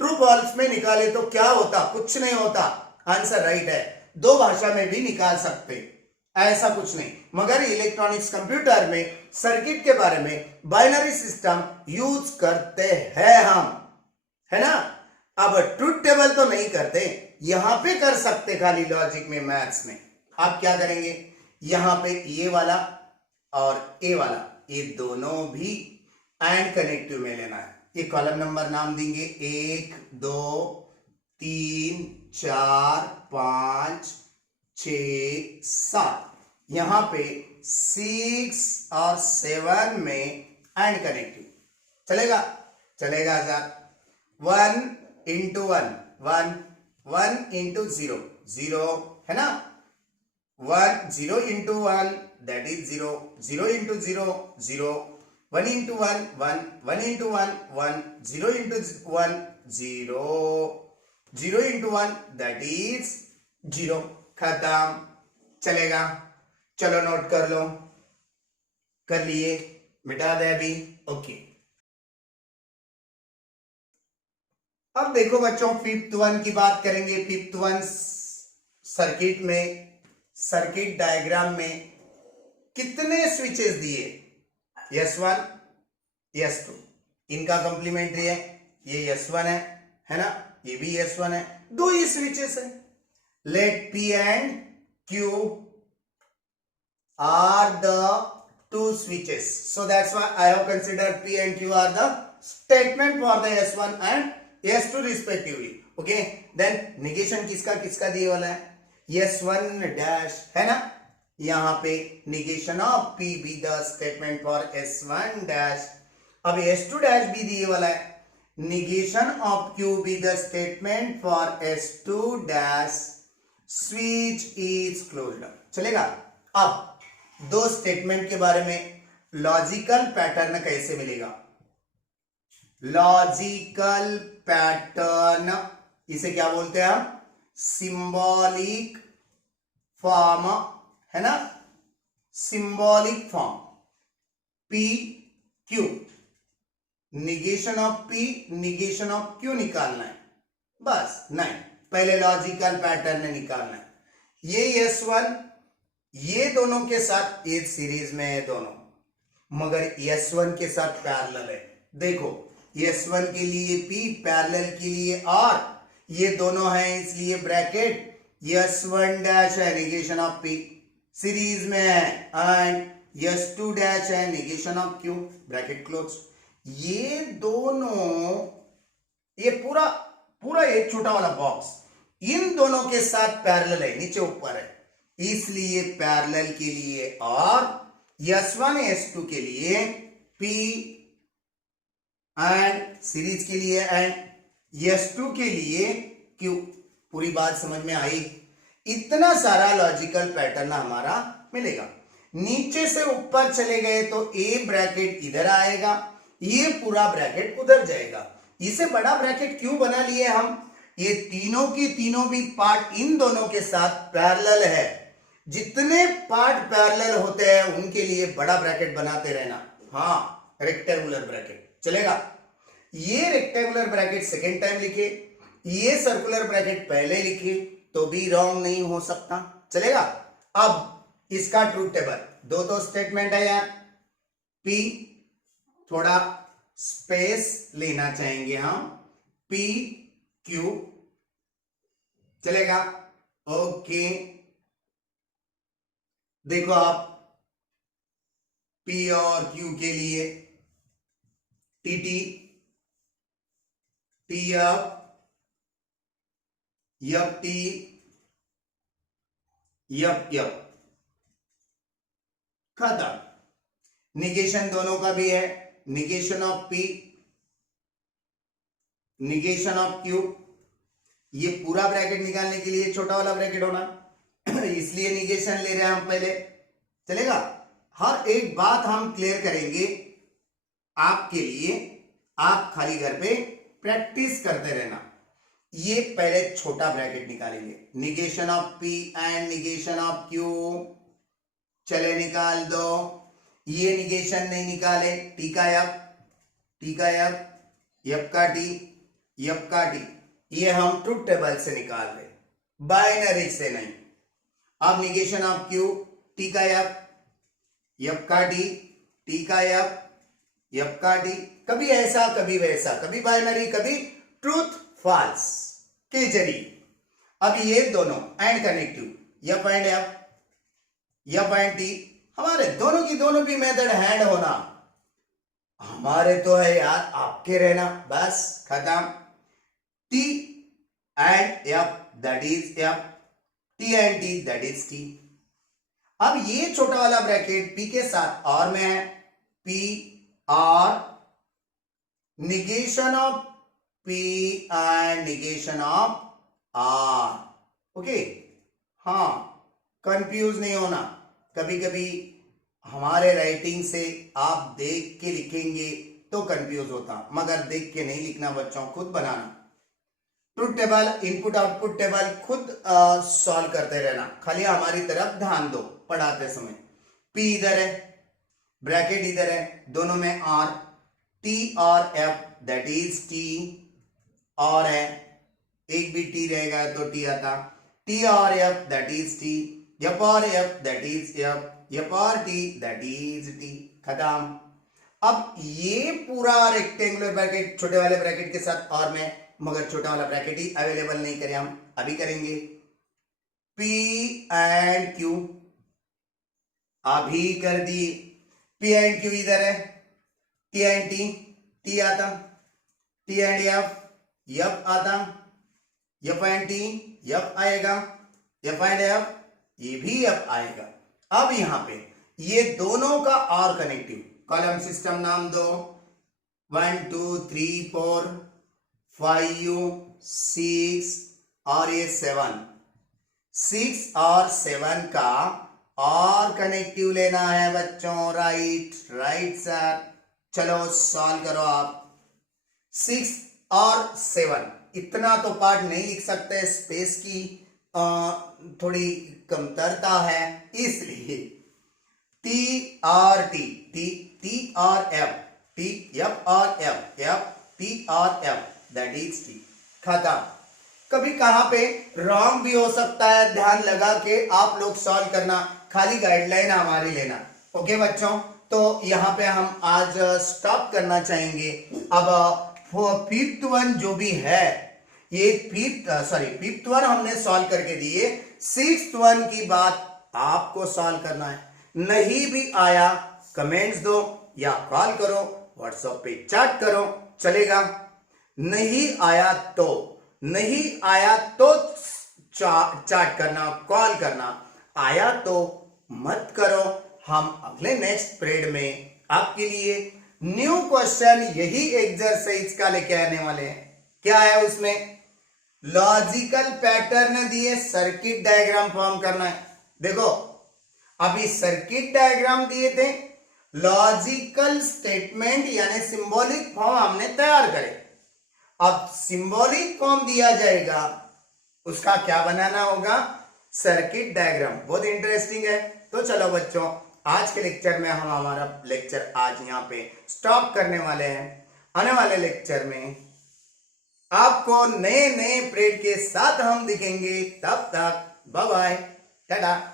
ट्रू फॉल्स में निकाले तो क्या होता, कुछ नहीं होता, आंसर राइट है। दो भाषा में भी निकाल सकते, ऐसा कुछ नहीं, मगर इलेक्ट्रॉनिक्स कंप्यूटर में सर्किट के बारे में बाइनरी सिस्टम यूज करते हैं हम, है ना। अब ट्रूथ टेबल तो नहीं करते, यहां पे कर सकते खाली लॉजिक में, मैथ्स में। आप क्या करेंगे, यहां पे ये वाला और ए वाला, ये दोनों भी एंड कनेक्टिव में लेना है। ये कॉलम नंबर नाम देंगे 1 2 3 4 5 6 7, यहां पे 6 और 7 में एंड कनेक्टिव चलेगा, चलेगा सर। 1 into 1 1, 1 into 0 0 है ना, 1 0 into 1 that is 0, 0 into 0 0, 1 into 1 1, 1 into 1 1, 0 into 1 0, 0 into 1 that is 0, खत्म, चलेगा। चलो नोट कर लो, कर लिए, मिटा दे अभी, ओके। अब देखो बच्चों, फिफ्थ वन की बात करेंगे। फिफ्थ वन सर्किट में, सर्किट डायग्राम में कितने स्विचेस दिए, S1 S2, इनका कंप्लीमेंट्री है, ये S1 है ना, ये भी S1 है, दो ही स्विचेस है। Let P and Q are the two switches, so that's why I have considered P and Q are the statement for the S1 and S2 respectively, okay। then negation किसका किसका दिए वाला है, S1 dash है ना, यहां पे negation of P be the statement for S1 dash. अब S2 डैश भी दिए वाला है, negation of Q be the statement for S2 dash, switch is closed, चलेगा। अब दो स्टेटमेंट के बारे में लॉजिकल पैटर्न कैसे मिलेगा, लॉजिकल पैटर्न, इसे क्या बोलते हैं हम, सिंबॉलिक फॉर्म, है ना, symbolic form. P Q, negation of P negation of Q निकालना है, बस, नहीं, पहले लॉजिकल पैटर्न निकालना है। ये S1 ये दोनों के साथ एक सीरीज में है दोनों, मगर S1 के साथ पैरेलल है। देखो S1 के लिए P, पैरेलल के लिए R, ये दोनों हैं इसलिए ब्रैकेट S1 डैश है, निगेशन ऑफ P सीरीज में है, एंड S2 डैश है, negation of Q, bracket close. ये दोनों, ये पूरा पूरा एक छोटा वाला बॉक्स इन दोनों के साथ पैरेलल है, नीचे ऊपर है, इसलिए पैरेलल के लिए और S1 S2 के लिए P एंड सीरीज के लिए एंड S2 के लिए Q। पूरी बात समझ में आई, इतना सारा लॉजिकल पैटर्न हमारा मिलेगा। नीचे से ऊपर चले गए तो A ब्रैकेट इधर आएगा, ये पूरा ब्रैकेट उधर जाएगा, इसे बड़ा ब्रैकेट क्यों बना लिए हम, ये तीनों की तीनों भी पार्ट इन दोनों के साथ पैरेलल है, जितने पार्ट पैरेलल होते हैं उनके लिए बड़ा ब्रैकेट बनाते रहना। हाँ, रेक्टेंगुलर ब्रैकेट चलेगा। ये रेक्टेंगुलर ब्रैकेट सेकेंड टाइम लिखे, ये सर्कुलर ब्रैकेट पहले लिखे तो भी रॉन्ग नहीं हो सकता, चलेगा। अब इसका ट्रूथ टेबल, दो तो स्टेटमेंट है यार, पी थोड़ा स्पेस लेना चाहेंगे हम, पी क्यू, चलेगा। ओके, देखो आप पी और क्यू के लिए T T, T F, F T, F F, खत्म। निगेशन दोनों का भी है, negation of P, negation of Q. ये पूरा ब्रैकेट निकालने के लिए छोटा वाला ब्रैकेट होना इसलिए निगेशन ले रहे हैं हम पहले, चलेगा। हर एक बात हम क्लियर करेंगे आपके लिए, आप खाली घर पे प्रैक्टिस करते रहना। ये पहले छोटा ब्रैकेट निकालेंगे, negation of P and negation of Q, चले निकाल दो। ये निगेशन नहीं निकाले, टी का एफ, टी का एफ, एफ का टी, एफ का टी, ये हम ट्रूथ टेबल से निकाल रहे, बाइनरी से नहीं। अब निगेशन ऑफ क्यू, टी का एफ, एफ का टी का एफ, एफ का टी, कभी ऐसा कभी वैसा, कभी बाइनरी कभी ट्रूथ फॉल्स के जरिए। अब ये दोनों and connective, F and F, F and T, हमारे दोनों की दोनों भी मेथड हैंड होना, हमारे तो है यार, आपके रहना, बस खत्म। T and F that is F, T and T that is T. अब ये छोटा वाला ब्रैकेट पी के साथ और में है, पी और negation of P and negation of R. Okay, हाँ, कंफ्यूज नहीं होना। कभी कभी हमारे राइटिंग से आप देख के लिखेंगे तो कंफ्यूज होता, मगर देख के नहीं लिखना बच्चों, खुद बनाना। Truth table, input output table खुद सॉल्व करते रहना, खाली हमारी तरफ ध्यान दो पढ़ाते समय। पी इधर है, ब्रैकेट इधर है, दोनों में आर, टी और एफ दैट इज टी, और है एक भी टी रहेगा तो टी आता, टी और F that is T, F और F that is F, F और टी दैट इज टी, खत्म। अब ये पूरा रेक्टेंगुलर ब्रैकेट छोटे वाले ब्रैकेट के साथ और में, मगर छोटा वाला ब्रैकेट ही अवेलेबल नहीं करें हम, अभी करेंगे। P एंड Q अभी कर दिए, P एंड Q इधर है, T एंड T, T आता, T एंड F, F आता, F एंड T, F आएगा, F एंड F, ये भी F आएगा। अब यहां पे ये दोनों का और कनेक्टिव कॉलम सिस्टम नाम दो, 1 2 3 4 5 6 और ये 7, 6 और 7 का और कनेक्टिव लेना है बच्चों। राइट राइट सर, चलो सॉल्व करो आप। 6 और 7, इतना तो पार्ट नहीं लिख सकते, स्पेस की थोड़ी कमतरता है, इसलिए टी और टी, टी टी और एफ, टी एफ और एफ, एफ टी और एफ दैट इज टी, खत्म। कभी कहां पे रॉन्ग भी हो सकता है, ध्यान लगा के आप लोग सॉल्व करना, खाली गाइडलाइन हमारी लेना। ओके बच्चों, तो यहां पे हम आज स्टॉप करना चाहेंगे। अब फिफ्थ वन जो भी है, ये फिफ्थ वन हमने सॉल्व करके दिए, सिक्स्थ वन की बात आपको सॉल्व करना है। नहीं भी आया कमेंट्स दो या कॉल करो, व्हाट्सएप पे चैट करो, चलेगा। नहीं आया तो चैट करना, कॉल करना, आया तो मत करो। हम अगले नेक्स्ट पीरियड में आपके लिए न्यू क्वेश्चन यही एक्सरसाइज का लेके आने वाले हैं। क्या है उसमें? लॉजिकल पैटर्न दिए, सर्किट डायग्राम फॉर्म करना है। देखो अभी सर्किट डायग्राम दिए थे, लॉजिकल स्टेटमेंट यानी सिंबॉलिक फॉर्म हमने तैयार करे। अब सिंबॉलिक फॉर्म दिया जाएगा, उसका क्या बनाना होगा? Circuit diagram. बहुत इंटरेस्टिंग है। तो चलो बच्चों, आज के लेक्चर में हम हमारा लेक्चर आज यहाँ पे स्टॉप करने वाले हैं। आने वाले लेक्चर में आपको नए नए पीरियड के साथ हम दिखेंगे। तब तक बाय बाय, टाटा।